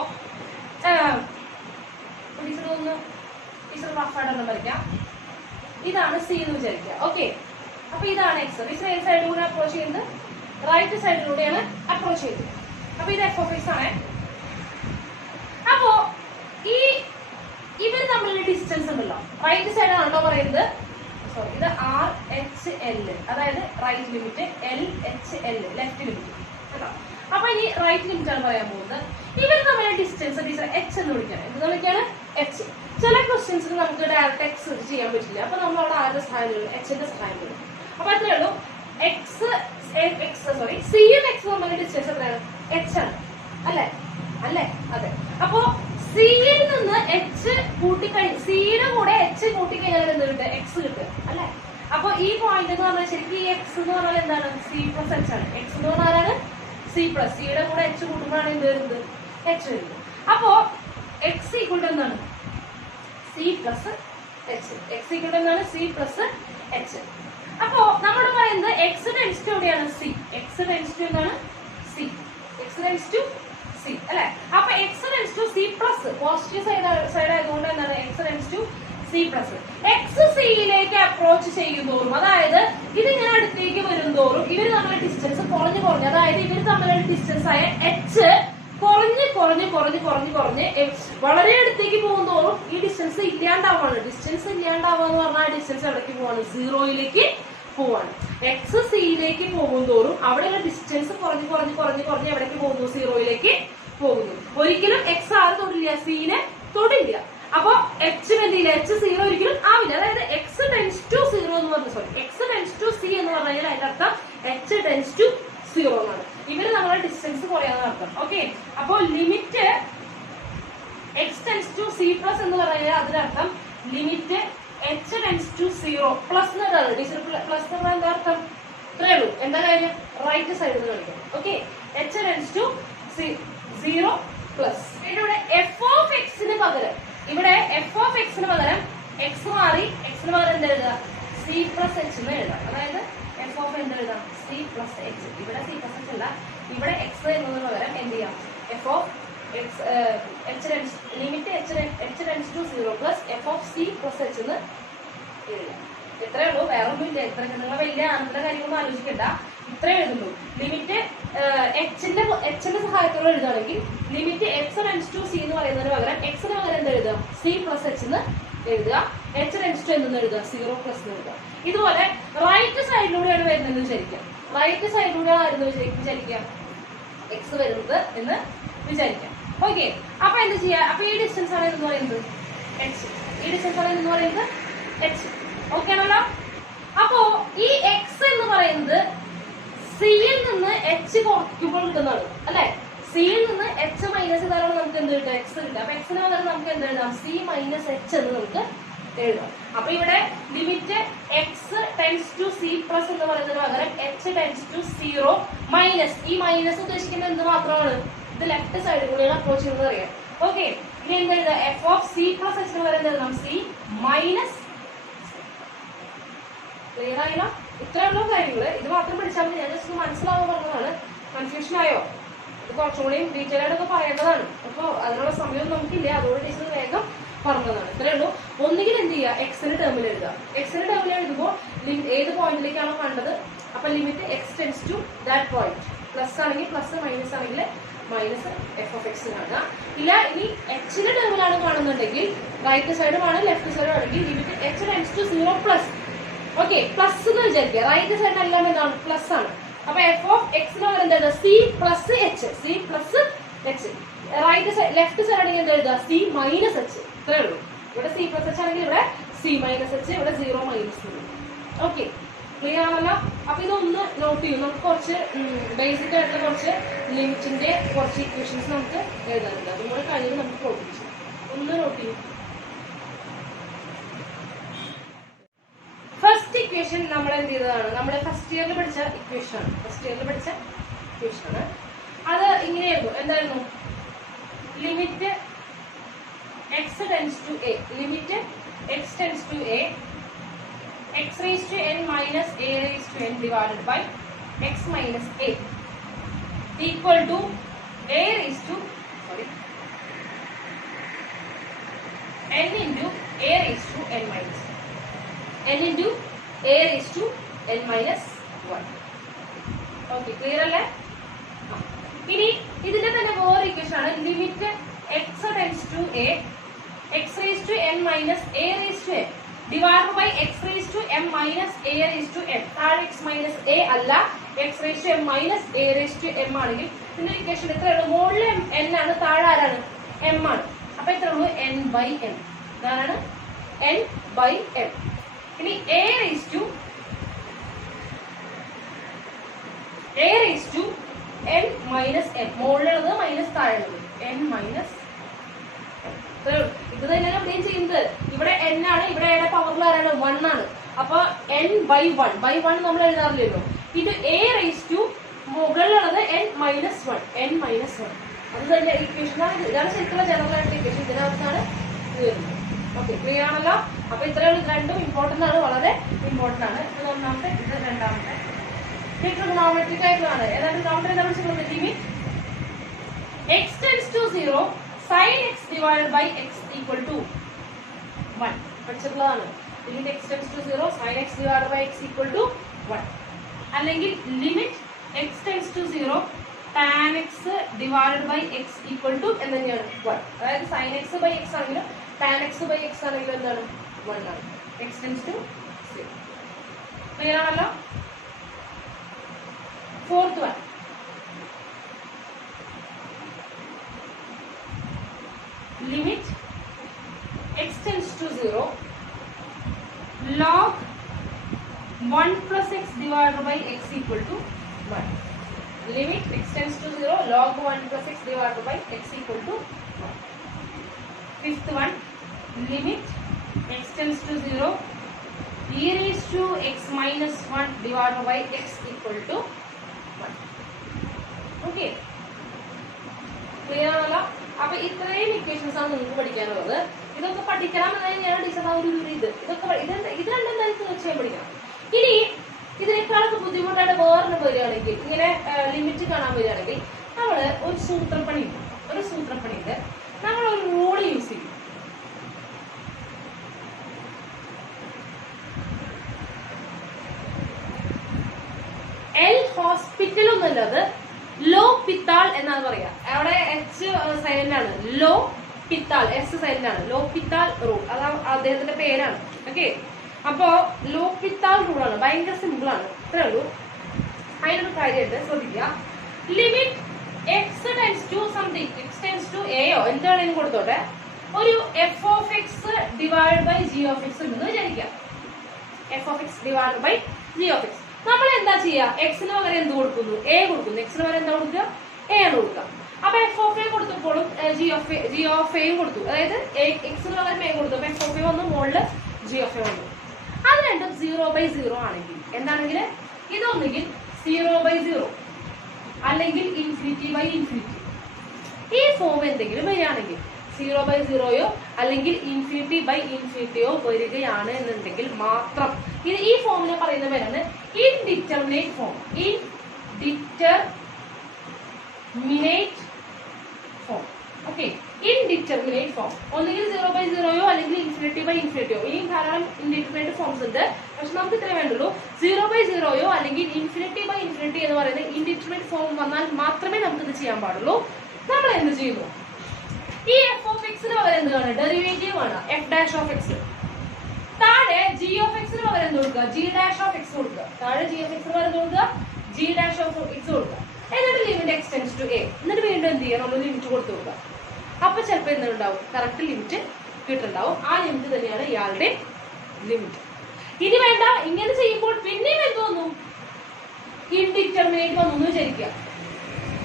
ടീച്ചർ റഫായിട്ടൊന്നും വരയ്ക്കാം. ഇതാണ് സി എന്ന് വിചാരിക്കുക. ഓക്കെ, അപ്പൊ ഇതാണ് എക്സ്. ടീച്ചർ ഏത് സൈഡിലൂടെ അപ്രോച്ച് ചെയ്യുന്നത്? റൈറ്റ് സൈഡിലൂടെയാണ് അപ്രോച്ച് ചെയ്യുന്നത്. അപ്പൊ ഇത് എഫ് ഓഫ് എക്സ് ആണ്. അപ്പോ ഈ ഇവർ തമ്മിലുള്ള ഡിസ്റ്റൻസ് ഉണ്ടല്ലോ, റൈറ്റ് സൈഡ് ആണല്ലോ പറയുന്നത്. സോറി, ഇത് ആർ എച്ച് എൽ, അതായത് right limit, L H L left limit കേട്ടോ. അപ്പൊ ഇനി റൈറ്റ് ലിമിറ്റ് ആണ് പറയാൻ പോകുന്നത്. ഇവർ തമ്മിലുള്ള ഡിസ്റ്റൻസ് ടീച്ചർ എച്ച് എന്ന് വിളിക്കുകയാണ്. എന്ത് വിളിക്കാണ്? എച്ച്. ചില ക്വസ്റ്റ്യൻസിന് നമുക്ക് ഡയറക്റ്റ് എക്സ് ചെയ്യാൻ പറ്റില്ല. അപ്പൊ നമ്മൾ അവിടെ ആരുടെ സഹായം? എച്ചിന്റെ സഹായം വരും. അപ്പൊ അത്രേ ഉള്ളൂ. സിയും എക്സും തമ്മിലുള്ള ഡിസ്റ്റൻസ് എത്രയാണ്? എച്ച് ആണ്. അല്ലേ? അതെ. അപ്പോ സിയിൽ നിന്ന് എച്ച് കൂട്ടിക്കഴിഞ്ഞ്, സിയുടെ കൂടെ എച്ച് കൂട്ടിക്കഴിഞ്ഞാൽ എന്ത് കിട്ടുക? എക്സ് കിട്ടുക. അല്ലെ? അപ്പൊ ഈ പോയിന്റ് എന്ന് പറഞ്ഞാൽ ശരിക്കും ഈ എക്സ് എന്ന് പറഞ്ഞാൽ എന്താണ്? സി പ്ലസ് എച്ച് ആണ്. എക്സ് എന്ന് പറഞ്ഞാലാണ് സി പ്ലസ്, സിയുടെ കൂടെ എച്ച് കൂട്ടുമ്പോഴാണ് എന്ത് വരുന്നത്? എച്ച് വരുന്നത്. അപ്പോ എക്സ് ഈക്വൽ ടു എന്താണ്? C plus h. X equal to എന്താണ്? C plus h. അപ്പോ നമ്മൾ പറയുന്നത് എക്സ് ടെൻസ് ടു എവിടെയാണ്? സി. എക്സ് ടെൻസ് ടു എന്താണ്? C. X tends to c അല്ലെ? അപ്പൊ x tends to C plus, positive side ആയതുകൊണ്ട് എന്താണ്? X tends to C plus. X സിയിലേക്ക് അപ്രോച്ച് ചെയ്യുന്നതോറും, അതായത് ഇതിങ്ങനെ അടുത്തേക്ക് വരുന്നതോറും ഇവർ തമ്മിലുള്ള ഡിസ്റ്റൻസ് കുറഞ്ഞ്, അതായത് ഇവർ തമ്മിലുള്ള ഡിസ്റ്റൻസ് ആയ എച്ച് കുറഞ്ഞ് വളരെ അടുത്തേക്ക് പോകുന്നതോറും ഈ ഡിസ്റ്റൻസ് ഇല്ലാണ്ടാവാണ്. ഡിസ്റ്റൻസ് ഇല്ലാണ്ടാവുക എന്ന് പറഞ്ഞാൽ ഡിസ്റ്റൻസ് എവിടേക്ക് പോവാണ്? സീറോയിലേക്ക് പോവാണ്. എക്സ് സിയിലേക്ക് പോകുന്നതോറും അവിടെയുള്ള ഡിസ്റ്റൻസ് കുറഞ്ഞ് എവിടേക്ക് പോകുന്നു? സീറോയിലേക്ക് പോകുന്നു. ഒരിക്കലും എക്സ് ആറ് തൊടില്ല, സീനെ തൊടില്ല. അപ്പൊ എച്ച് എന്തില്ല? എച്ച് സീറോ ഒരിക്കലും ആവില്ല. അതായത് എക്സ് ടെൻസ് ടു സീറോ എന്ന് പറഞ്ഞു, sorry, X tends to C എന്ന് പറഞ്ഞു കഴിഞ്ഞാൽ അതിന്റെ അർത്ഥം എച്ച് ടെൻസ് ടു സീറോ എന്നാണ്. ഇവര് നമ്മളെ ഡിസ്റ്റൻസ് കുറയാന്ന് അർത്ഥം. ഓക്കെ, അപ്പോ limit X tends to C plus എന്ന് പറഞ്ഞാൽ അതിനർത്ഥം limit h tends to zero plus എന്നതാണ്. ടീച്ചർ പ്ലസ് എന്ന് പറഞ്ഞാൽ എന്താ അർത്ഥം? ഇത്രേ ഉള്ളൂ. എന്താ കാര്യം? റൈറ്റ് സൈഡിൽ നിന്ന് കളിക്കാം. Okay, h tends to zero plus. ഇവിടെ എഫ് ഓഫ് എക്സിന് പകരം, ഇവിടെ എഫ് ഓഫ് എക്സിന് പകരം എക്സ് മാറി, എക്സിന് പകരം എന്ത് എഴുതുക? സി പ്ലസ് എച്ച് എന്ന് എഴുതാം. അതായത് എഫ് ഓഫ് എന്ത് എഴുതാം? C plus h. ഇവിടെ സി പ്ലസ് എച്ച് അല്ല, ഇവിടെ എക്സ് എന്നതിന് പകരം എന്ത് ചെയ്യാം? F of x limit h tends to zero plus F of c plus h എന്ന് എഴുതാം. ഇത്രേ ഉള്ളൂ, വേറെ ഒന്നും ഇല്ല. ഇത്ര നിങ്ങൾ വലിയ ആനന്ദ കാര്യങ്ങളൊന്നും ആലോചിക്കണ്ട. ഇത്രേ എഴുതുള്ളൂ. ലിമിറ്റ് എച്ചിന്റെ സഹായത്തോടെ എഴുതുകയാണെങ്കിൽ limit X tends to C എന്ന് പറയുന്നതിന് പകരം എക്സിന് പകരം എന്ത് എഴുതാം? സി പ്ലസ് എച്ച് എന്ന് എഴുതുക. എച്ച് ടെൻസ് ടു എന്ന് എഴുതുക? സീറോ പ്ലസ് എന്ന് എഴുതുക. ഇതുപോലെ റൈറ്റ് സൈഡിലൂടെയാണ് വരുന്നത് വിചാരിക്കാം. റൈറ്റ് സൈഡിലൂടെയാണ് ആയിരുന്നു വിചാരിക്കാം എക്സ് വരുന്നത് എന്ന് വിചാരിക്കാം. ഓക്കെ, അപ്പൊ എന്ത് ചെയ്യാ? അപ്പൊ ഈ ഡിസ്റ്റൻസ് ആണ് എന്ന് പറയുന്നത് എച്ച്. ഈ ഡിസ്റ്റൻസ് ആണ് എന്ന് പറയുന്നത് എച്ച്. ഓക്കെ ആണല്ലോ? അപ്പോ ഈ എക്സ് എന്ന് പറയുന്നത് സിയിൽ നിന്ന് എച്ച് കുറയ്ക്കുമ്പോൾ കിട്ടുന്നതാണ്. അല്ലെ? സിയിൽ നിന്ന് എച്ച് മൈനസ് ചെയ്താലാണ് നമുക്ക് എന്ത് കിട്ടുക? എക്സ് കിട്ടുക. അപ്പൊ എക്സിന് പകരം നമുക്ക് എന്ത് എഴുതാം? സി മൈനസ് എച്ച് എന്ന് നമുക്ക് എഴുതാം. അപ്പൊ ഇവിടെ limit X tends to C plus എന്ന് പറയുന്നതിന് പകരം h tends to zero minus. ഈ മൈനസ് ഉദ്ദേശിക്കുന്നത് എന്ത് മാത്രമാണ്? ഇത് ലെഫ്റ്റ് സൈഡിൽ കൂടെയാണ് അപ്രോച്ച് ചെയ്യുന്നത് അറിയാം. ഓക്കെ, ഇനി എന്ത് എഴുതാം? എഫ് ഓഫ് സി പ്ലസ് എച്ചിന് പകരം എന്ത് എഴുതാം? C minus. ക്ലിയർ ആയില്ല? ഇത്രയുള്ള കാര്യങ്ങള് ഇത് മാത്രം പഠിച്ചാൽ മതി. ഞാൻ ജസ്റ്റ് മനസ്സിലാവാൻ പറഞ്ഞതാണ്. കൺഫ്യൂഷൻ ആയോ? ഇത് കുറച്ചും കൂടി ഡീറ്റെയിൽ ആയിട്ടൊക്കെ പറയേണ്ടതാണ്. അപ്പൊ അതിനുള്ള സമയം നമുക്കില്ല, അതുകൊണ്ട് ടീച്ചർ വേഗം പറഞ്ഞതാണ്. ഇത്രേ ഉള്ളൂ. ഒന്നുകിൽ എന്ത് ചെയ്യുക? എക്സിന്റെ ടേമിൽ എഴുതുക. എക്സിന്റെ ടേമിൽ എഴുതുമ്പോൾ ഏത് പോയിന്റിലേക്കാണോ കണ്ടത് അപ്പൊ limit X tends to that point. Plus ആണെങ്കിൽ പ്ലസ്, മൈനസ് ആണെങ്കിൽ മൈനസ് എഫ് ഓഫ് എക്സ് കാണുക. ഇല്ല, ഇനി എച്ചിന്റെ ടേമിലാണ് കാണുന്നുണ്ടെങ്കിൽ റൈറ്റ് സൈഡും ആണ് ലെഫ്റ്റ് സൈഡും ആണെങ്കിൽ limit h tends to zero plus. Okay, plus എന്ന് വിചാരിക്കുക. റൈറ്റ് സൈഡ് എല്ലാം എന്താണ്? പ്ലസ് ആണ്. അപ്പൊ എഫ് ഓഫ് എക്സിന് പകരം എന്താ? C plus h. C plus h. Right side left side ആണെങ്കിൽ എന്താ എഴുതുക? C minus h. ഇത്രേ ഉള്ളൂ. ഇവിടെ സി പ്ലസ് എച്ച് ആണെങ്കിൽ ഇവിടെ സി മൈനസ് എച്ച്, ഇവിടെ സീറോ മൈനസ്. ഓക്കെ, ക്ലിയർ ആണല്ലോ? അപ്പൊ ഇതൊന്ന് നോട്ട് ചെയ്യും. നമുക്ക് കുറച്ച് ബേസിക് ആയിട്ടുള്ള കുറച്ച് ലിമിറ്റിന്റെ കുറച്ച് ഇക്വേഷൻസ് നമുക്ക് എഴുതാനുണ്ട്. അതും കൂടെ കഴിഞ്ഞ് നമുക്ക് പ്രൊഡ്യൂസ് ഒന്ന് നോട്ട് ചെയ്യും. ഫസ്റ്റ് ഇക്വേഷൻ നമ്മൾ എന്ത് ചെയ്തതാണ്? നമ്മുടെ ഫസ്റ്റ് ഇയറിൽ പഠിച്ച ഇക്വേഷൻ ആണ്. അത് ഇങ്ങനെയായിരുന്നു. എന്തായിരുന്നു? Limit X tends to a, limit X tends to a, x raise to n minus a raise to n divided by x minus a equal to a raise to n into a raised n into a raised to n minus 1. Okay, clear അല്ലേ? ഇനി ഇതിന്റെ തന്നെ വേറെ equation ആണ് limit x tends to a x raised to n minus a raised to n divided by x raised to m minus a raised to m. താഴെ x minus a അല്ല, x raised to m minus a raised to m ആണെങ്കിൽ ഇതിന്റെ equation എത്രയാണ്? മുകളിൽ n ആണ്, താഴെ ആരാണ്? m ആണ്. അപ്പൊ എത്ര ഉള്ളൂ? n by m. ഇതാണ് n by m. ഇനി a raised to n minus m. മുകളിലുള്ളത് മൈനസ് താഴെയുള്ളത് n minus m. ഇത് തന്നെ എവിടെയും ചെയ്യുന്നത് ഇവിടെ n ആണ്, ഇവിടെ a പവറിൽ ആരാണ്? 1 ആണ്. അപ്പൊ n by 1 നമ്മൾ എഴുതാറില്ലല്ലോ. ഇത് a raised to മുകളിലുള്ളത് n minus 1 അത് തന്നെ ഇക്വേഷൻ ആണ്. ഇതാണ് ശരിക്കുള്ള ജനറൽ ആയിട്ട് ഇക്വേഷൻ. ഇതിനകത്താണ് ഇത് വരുന്നത്. ഓക്കെ, ക്ലിയർ ആണല്ലോ? അപ്പൊ ഇത്രയുള്ള രണ്ടും ഇമ്പോർട്ടന്റ് ആണ്, വളരെ ഇമ്പോർട്ടന്റ് ആണ്. ഇത് ഒന്നാമത്തെ, ഇത് രണ്ടാമത്തെ. ട്രിഗണോമെട്രിക് ആയിട്ടുള്ളതാണ്. ഏതാണ് ട്രിഗണോമെട്രി? നമ്മൾ ചെയ്യുന്നത് limit x tends to 0 sin x divided by x equal to 1. പഠിച്ചിട്ടുള്ളതാണ്. Limit x tends to 0 sin x divided by x equal to 1. അല്ലെങ്കിൽ limit x tends to 0 tan x divided by x equal to എന്താണ്? 1. അതായത് sin x by x ആണെങ്കിലും tan x by x ആണെങ്കിലും എന്താണ്? 1 ആണ്. x tends to 0. Clear ആണല്ലോ? Fourth one, limit x tends to 0 log 1 plus x divided by x equal to 1. Limit x tends to 0 log 1 plus x divided by x equal to 1. Fifth one, limit x tends to 0 e raised to x minus 1 divided by x equal to 1. Okay, clear ആണല്ലോ? അപ്പൊ ഇത്രയും equations ആണ് നിങ്ങൾക്ക് പഠിക്കാനുള്ളത്. ഇതൊക്കെ പഠിക്കണം എന്ന് തന്നെയാണ് ടീച്ചർ ആ ഒരു ഇത്. ഇത് രണ്ടെന്തായാലും തീർച്ചയായും പഠിക്കണം. ഇനി ഇതിനേക്കാളൊക്കെ ബുദ്ധിമുട്ടായിട്ട് വേറെ വരികയാണെങ്കിൽ, ഇങ്ങനെ ലിമിറ്റ് കാണാൻ വരികയാണെങ്കിൽ നമ്മൾ ഒരു സൂത്രപ്പണിയുണ്ട്. നമ്മൾ ഒരു റൂൾ യൂസ് ചെയ്യും. എൽ ഹോസ്പിറ്റൽ ഒന്നുമല്ലത്, ലോ പിത്താൾ എന്നാണ് പറയാ. അവിടെ എച്ച് സൈലന്റ് ആണ്, ലോ പിത്താൾ എസ് സൈലന്റ് ആണ്. ലോ പിത്താൾ റൂൾ അതാ അദ്ദേഹത്തിന്റെ പേരാണ്. ഓക്കെ, അപ്പോ ലോ പിത്താൾ റൂൾ ആണ്. ഭയങ്കര സിമ്പിൾ ആണ്. ഇത്രേ ഉള്ളൂ. അതിനൊരു കാര്യമായിട്ട് ശ്രദ്ധിക്കുക. Limit X tends to something, x tends to എയോ എന്താണെങ്കിലും കൊടുത്തോട്ടെ, ഒരു f of x divide by g of x ഉണ്ടെന്ന് വിചാരിക്കാം. F of x divide by g of x. നമ്മൾ എന്താ ചെയ്യാ? എക്സിന് പകരം എന്ത് കൊടുക്കുന്നു? എ കൊടുക്കുന്നു. എക്സിന് പകരം എന്താ കൊടുക്കുക? എ ആണ് കൊടുക്കുക. അപ്പൊ എഫ് ഓഫ് എ കൊടുത്തപ്പോഴും ജി ഓഫ് എയും കൊടുത്തു. അതായത് എക്സിന് പകരം എ കൊടുത്തു. അപ്പൊ എഫ് ഓഫ് എ വന്നു, മുകളില് ജി ഓഫ് എ വന്നു. അത് രണ്ടും 0/0 ആണെങ്കിൽ എന്താണെങ്കിൽ ഇതൊന്നുകിൽ 0/0 അല്ലെങ്കിൽ ∞/∞. ഈ ഫോം എന്തെങ്കിലും വരികയാണെങ്കിൽ 0/0യോ അല്ലെങ്കിൽ ∞/∞ വരികയാണ് എന്നുണ്ടെങ്കിൽ മാത്രം ഈ ഫോമിനെ പറയുന്ന പേരാണ് indeterminate form. Indeterminate form. Okay, indeterminate form ഒന്നുകിൽ 0/0യോ അല്ലെങ്കിൽ ∞/∞യോ. ഇനിയും ധാരാളം ഇൻഡിറ്റർമിനേറ്റ് ഫോംസ് ഉണ്ട്. പക്ഷെ നമുക്ക് ഇത്രേ വേണ്ടുള്ളൂ. 0/0യോ അല്ലെങ്കിൽ ∞/∞ എന്ന് പറയുന്ന ഇൻഡിറ്റർമിനേറ്റ് ഫോം വന്നാൽ മാത്രമേ നമുക്ക് ഇത് ചെയ്യാൻ പാടുള്ളൂ. നമ്മൾ എന്ത് ചെയ്യുന്നു? ഈ എഫ് ഓഫ് എക്സിന് പകരം എന്താണ്? ഡെറിവേറ്റീവ് ആണ് എഫ് ഡാഷ് ഓഫ് എക്സ്. താഴെ ജി ഓഫ് എക്സിന് പകരം എന്ത് കൊടുക്കുക? ജി ഡാഷ് ഓഫ് എക്സ് കൊടുക്കുക. താഴെ ജി ഓഫ് എക്സിന് പകരം കൊടുക്കുക, ജി ഡാഷ് ഓഫ് എക്സ് കൊടുക്കുക. എന്നിട്ട് limit X tends to a. എന്നിട്ട് വീണ്ടും എന്ത് ചെയ്യാം? നമ്മൾ ലിമിറ്റ് കൊടുത്തു കൊടുക്കുക. അപ്പൊ ചിലപ്പോൾ എന്തുണ്ടാവും? കറക്റ്റ് ലിമിറ്റ് കിട്ടുന്നുണ്ടാവും. ആ ലിമിറ്റ് തന്നെയാണ് ഇയാളുടെ ലിമിറ്റ്. ഇനി വേണ്ട, ഇങ്ങനെ ചെയ്യുമ്പോൾ പിന്നെയും എന്ത് വന്നു? ഇൻഡിറ്റർമിനേറ്റ് വന്നു എന്ന് വിചാരിക്കുക.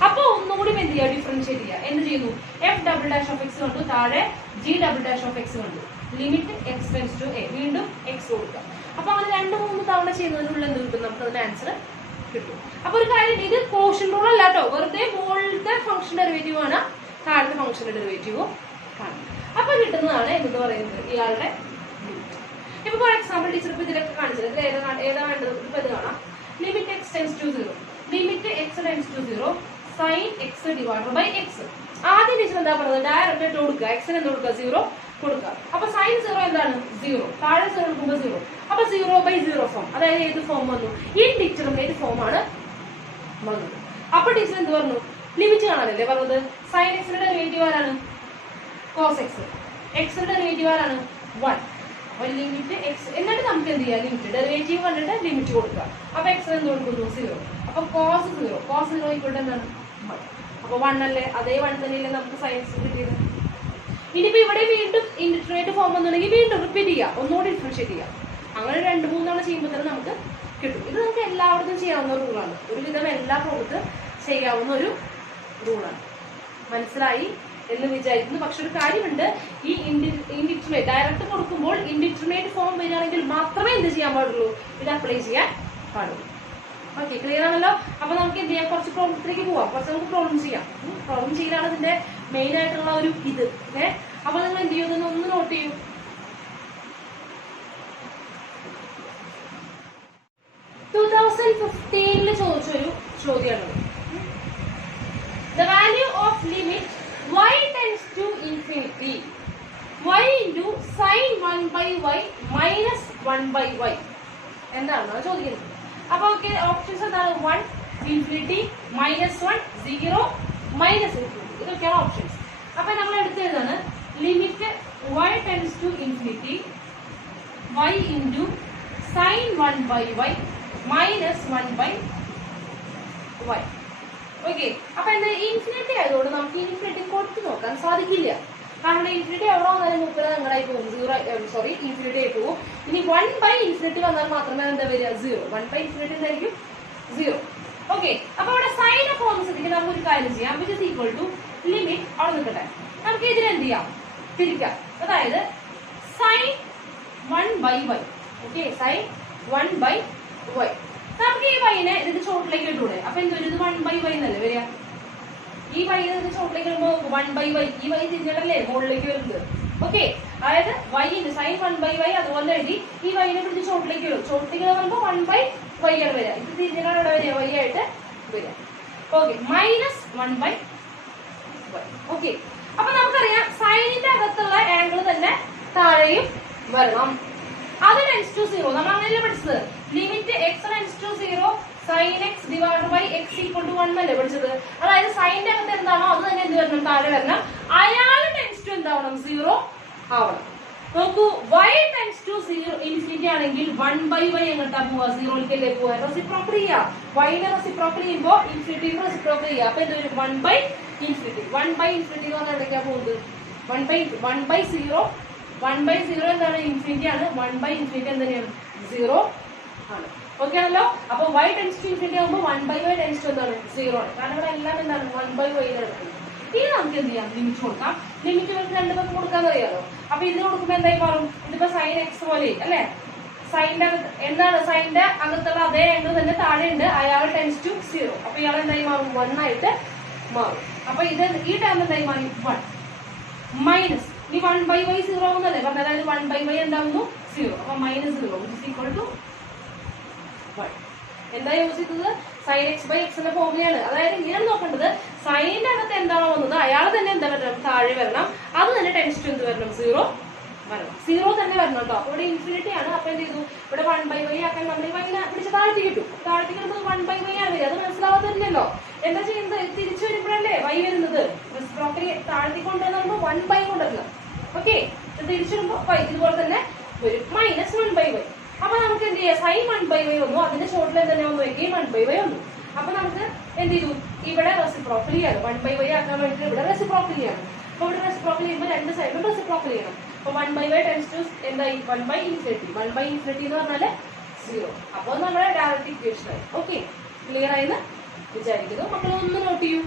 അപ്പൊ ഒന്നുകൂടി എന്ത് ചെയ്യുക? ഡിഫറൻഷിയേറ്റ് ചെയ്യുക. എന്ത് ചെയ്യുന്നു? F double dash of x കണ്ടു, താഴെ g double dash of x കണ്ടു. Limit X tends to a, വീണ്ടും എക്സ് കൊടുക്കുക. അപ്പൊ അങ്ങനെ 2-3 തവണ ചെയ്യുന്നതിനുള്ള എന്ത് കിട്ടും? നമുക്ക് അതിന്റെ ആൻസർ കിട്ടും. അപ്പൊ ഒരു കാര്യം, ഇത് കോഷ്യൻ റൂൾ അല്ല കേട്ടോ. വെറുതെ മുകളിലത്തെ ഫംഗ്ഷൻ ഡെറിവേറ്റീവ് ആണ്, താഴത്തെ ഫംഗ്ഷന്റെ ഡെറിവേറ്റീവും കാണും. അപ്പൊ കിട്ടുന്നതാണ് എന്ന് പറയുന്നത് ഇയാളുടെ ലിമിറ്റ്. ഇപ്പൊ ഫോർ എക്സാമ്പിൾ ടീച്ചർ ഇപ്പൊ ഇതിലൊക്കെ കാണിച്ചത് ഇതിൽ ഏതാ വേണ്ടത്? ഇപ്പൊ ഇത് കാണാം. Limit X tends to 0, limit X tends to 0 sin x divided by x. ആദ്യം ടീച്ചർ എന്താ പറഞ്ഞത്? ഡയറക്റ്റ് ആയിട്ട് കൊടുക്കുക. എക്സിന് എന്ത് കൊടുക്കുക? 0, കൊടുക്കുക. അപ്പൊ സൈൻ 0 എന്താണ് 0, താഴെ 0 എടുക്കുമ്പോൾ 0. അപ്പൊ 0/0 ഫോം, അതായത് ഏത് ഫോം വന്നു? ഇൻഡിറ്റർമിനേറ്റ് ഫോം ആണ് വന്നത്. അപ്പൊ ടീച്ചർ എന്ത് പറഞ്ഞു? ലിമിറ്റ് കാണാനല്ലേ പറഞ്ഞത്? സൈൻ എക്സിന്റെ ഡെറിവേറ്റീവ് ആരാണ്? Cos X. എക്സിന്റെ ഡെറിവേറ്റീവ് ആരാണ്? 1. അപ്പൊ ലിമിറ്റ് എക്സ്, എന്നിട്ട് നമുക്ക് എന്ത് ചെയ്യാം? ലിമിറ്റ് ഡെറിവേറ്റീവ് കണ്ടിട്ട് ലിമിറ്റ് കൊടുക്കുക. അപ്പൊ എക്സ് എന്ത് കൊടുക്കുന്നു? 0. അപ്പൊ കോസ് 0 ആയിക്കോട്ടെ എന്താണ് 1. അപ്പൊ 1 അല്ലേ? അതേ 1 തന്നെയല്ലേ നമുക്ക് സയൻസ് കിട്ടിയത്. ഇനിയിപ്പോ ഇവിടെ വീണ്ടും ഇൻഡിറ്റർമിനേറ്റ് ഫോം വന്നിട്ടുണ്ടെങ്കിൽ വീണ്ടും റിപ്പീറ്റ് ചെയ്യാം, ഒന്നുകൂടി ഡിഫറൻഷിയേറ്റ് ചെയ്യാം. അങ്ങനെ 2-3 തവണ ചെയ്യുമ്പോൾ തന്നെ നമുക്ക് കിട്ടും. ഇത് നമുക്ക് എല്ലായിടത്തും ചെയ്യാവുന്ന റൂളാണ്, ഒരുവിധം എല്ലാ പ്രോബ്ലത്തും ചെയ്യാവുന്ന ഒരു റൂളാണ്. മനസ്സിലായി എന്ന് വിചാരിക്കുന്നു. പക്ഷെ ഒരു കാര്യമുണ്ട്, ഈ ഇൻഡിറ്റർമിനേറ്റ് ഡയറക്റ്റ് കൊടുക്കുമ്പോൾ ഇൻഡിറ്റർമിനേറ്റ് ഫോം വരികയാണെങ്കിൽ മാത്രമേ എന്ത് ചെയ്യാൻ പാടുള്ളൂ? ഇത് അപ്ലൈ ചെയ്യാൻ പാടുള്ളൂ. ഓക്കെ, ക്ലിയർ ആണല്ലോ? അപ്പൊ നമുക്ക് എന്ത് ചെയ്യാം? കുറച്ച് പ്രോബ്ലത്തിലേക്ക് പോവാം. കുറച്ച് നമുക്ക് പ്രോബ്ലം ചെയ്യാം. പ്രോബ്ലം ചെയ്യലാണ് ഇതിന്റെ മെയിൻ ആയിട്ടുള്ള ഒരു ഇത്. അപ്പൊ നിങ്ങൾ എന്ത് ചെയ്യുന്നത് ഒന്ന് നോട്ട് ചെയ്യൂ. ചോദിച്ചൊരു ചോദ്യമാണ്. The value of limit y tends to infinity y into sin 1/y minus 1/y എന്താണ് ചോദിക്കുന്നത്? അപ്പൊ ഓക്കെ, ഓപ്ഷൻസ് എന്താണ്? 1 ഇൻഫിനിറ്റി, -1 0 -ഇൻഫിനിറ്റി, ഇതൊക്കെയാണ് ഓപ്ഷൻസ്. അപ്പൊ നമ്മൾ എടുത്തതാണ് limit y tends to infinity y into sin 1/y minus 1/y. Okay, അപ്പൊ എന്താ ഇൻഫിനിറ്റി ആയതുകൊണ്ട് നമുക്ക് ഇൻഫിനിറ്റി കൊടുത്തു നോക്കാൻ സാധിക്കില്ല. കാരണം ഇൻഫിനിറ്റി എവിടെ വന്നാലും 30 നിങ്ങളായി പോകും, ഇൻഫിനിറ്റി ആയി പോകും. ഇനി 1/∞ വന്നാൽ മാത്രമേ എന്താ വരിക? 0. 1/∞ എന്തായിരിക്കും? 0. ഓക്കെ, അപ്പൊ ഇവിടെ സൈൻ ഓഫ് ഓപ്പോസിറ്റ് നമുക്ക് ഒരു കാര്യം ചെയ്യാം, which is equal to limit അവിടെ നിൽക്കട്ടെ. നമുക്ക് ഇതിന് എന്ത് ചെയ്യാം? തിരിക്കാം. അതായത് sign 1/y. Okay, sign 1/y. നമുക്ക് ഈ വൈനെ ഇതിന്റെ ചോട്ടിലേക്ക് ഇട്ടൂടെ? അപ്പൊ എന്ത് വരും? ഇത് 1/y എന്നല്ലേ വരിക? ഈ വൈ ഇതിന്റെ ചോട്ടിലേക്ക് വരുമ്പോൾ 1/y, ഈ വൈ തിരിഞ്ഞിട്ടല്ലേ മുകളിലേക്ക് വരുന്നത്. ഓക്കെ, അതായത് വൈന് സൈൻ 1/y അതുപോലെ എഴുതി ഈ വൈനെ പിടിച്ച് ചോട്ടിലേക്ക് വരും. ചോട്ടിലേക്ക് വരുമ്പോൾ 1/y ആണ് വരിക. ഇത് തിരിഞ്ഞിട്ടാണ് ഇവിടെ വരിക, y ആയിട്ട് വരിക. Okay, -1/y. ഓക്കെ, അപ്പൊ നമുക്കറിയാം സൈനിന്റെ അകത്തുള്ള ആംഗിൾ തന്നെ താഴെയും വരണം. അത് ടെൻസ് ടു 0. നമ്മൾ അങ്ങനെയല്ലേ പഠിച്ചത്? Limit x tends to 0 sin x divided by x equal to 1 അല്ലേ പഠിച്ചത്? അതായത് സൈനിന്റെ അകത്ത് എന്താണോ അത് തന്നെ എന്ത് വരണം? താഴെ വരണം. അയാൾ ടെൻസ് ടു എന്താവണം? 0 ആവണം. നോക്കൂ, y ടെൻസ് ടു 0 ഇൻഫിനിറ്റി ആണെങ്കിൽ 1/y എങ്ങോട്ടാ പോവാ? 0ലേക്കല്ലേ പോവാ? റെസിപ്രോക്കൽ ചെയ്യാ. y നെ റെസിപ്രോക്കൽ ചെയ്യുമ്പോൾ ഇൻഫിനിറ്റിക്ക് റെസിപ്രോക്കൽ ചെയ്യാ. അപ്പൊ എന്ത് വരും? 1/∞. 1/∞ എന്ന് പറഞ്ഞാൽ എവിടേക്കാ പോകുന്നത്? 1/0. 1/0 എന്താണ്? ഇൻഫിനിറ്റി ആണ്. 1/∞ എന്താണ്? 0 ആണ്. ഓക്കെ ആണല്ലോ? അപ്പൊ y ടെൻസ് ടു ഇൻഫിനിറ്റി ആകുമ്പോൾ 1/y ടെൻസ് ടു എന്താണ്? 0 ആണ്. കാരണം ഇവിടെ എല്ലാം എന്താണ്? 1/y എടുക്കുന്നത്. ഇനി നമുക്ക് എന്ത് ചെയ്യാം? ലിമിറ്റ് കൊടുക്കാം. ലിമിറ്റ് നമുക്ക് 2 പക്കം കൊടുക്കാന്ന് അറിയാലോ. അപ്പൊ ഇത് കൊടുക്കുമ്പോൾ എന്തായി മാറും? ഇതിപ്പോ സൈൻ എക്സ് പോലെ അല്ലെ? സൈനിന്റെ അകത്ത് എന്താണ്? സൈനിന്റെ അകത്തുള്ള അതേ ആംഗിൾ തന്നെ താഴെ ഉണ്ട്. അയാൾ ടെൻസ് ടു 0. അപ്പൊ ഇയാൾ എന്തായി മാറും? 1 ആയിട്ട് മാറും. അപ്പൊ ഇത് ഈ ടേം എന്തായി മാറി? 1 മൈനസ് ഈ 1/y 0 ആവുന്നല്ലേ പറഞ്ഞത്? അതായത് 1/y എന്താവുന്നു? 0. അപ്പൊ -0 = 1. എന്താ യൂസ് ചെയ്തത്? sin x/x എന്ന ഫോർമുലയാണ്. അതായത് ഇങ്ങനെ നോക്കേണ്ടത് സൈനിന്റെ അകത്ത് എന്താണോ വന്നത് അയാൾ തന്നെ എന്താ വരണം? താഴെ വരണം. അത് തന്നെ ടെൻസ് ടു എന്ത് വരണം? 0 വരണം. 0 തന്നെ വരണം കേട്ടോ. അപ്പൊ ഇവിടെ ഇൻഫിനിറ്റി ആണ്. അപ്പൊ എന്ത് ചെയ്തു? ഇവിടെ 1/y ആക്കാൻ നമ്മൾ y പിടിച്ച് താഴ്ത്തി കിട്ടും. താഴ്ത്തി കിട്ടുമ്പോൾ 1/y ആണ് വരിക. അത് മനസ്സിലാവാത്തില്ലല്ലോ. എന്താ ചെയ്യുന്നത്? തിരിച്ചു വരുമ്പോഴല്ലേ y വരുന്നത്? റെസിപ്രോക്കൽ താഴ്ത്തിക്കൊണ്ട് നമ്മൾ 1/y കൊണ്ടുവരണം. ഓക്കെ, തിരിച്ചിടുമ്പോ ഇതുപോലെ തന്നെ വരും. -1/y. അപ്പൊ നമുക്ക് എന്ത് ചെയ്യാം? സൈൻ 1/y വന്നു. അതിന്റെ ഷോർട്ടിൽ തന്നെ വന്നു വെക്കുകയും 1/y വന്നു. അപ്പൊ നമുക്ക് എന്ത് ചെയ്തു? ഇവിടെ റെസിപ്രോക്കൽ ചെയ്യാണ്. 1/y ആക്കാൻ വേണ്ടിയിട്ട് ഇവിടെ റെസിപ്രോക്കൽ ചെയ്യാണ്. അപ്പൊ ഇവിടെ റെസിപ്രോക്കൽ ചെയ്യുമ്പോൾ 2 സൈഡിലും റെസിപ്രോക്കൽ ചെയ്യണം. അപ്പൊ 1/y ടെൻസ് ടു എന്തായി? 1/∞. 1/∞ എന്ന് പറഞ്ഞാല് 0. അപ്പൊ നമ്മുടെ ഡയറക്റ്റ് ഇക്വേഷൻ ആയി. ഓക്കെ, ക്ലിയർ ആയെന്ന് വിചാരിക്കുന്നു. മക്കളെ ഒന്ന് നോട്ട് ചെയ്യൂ.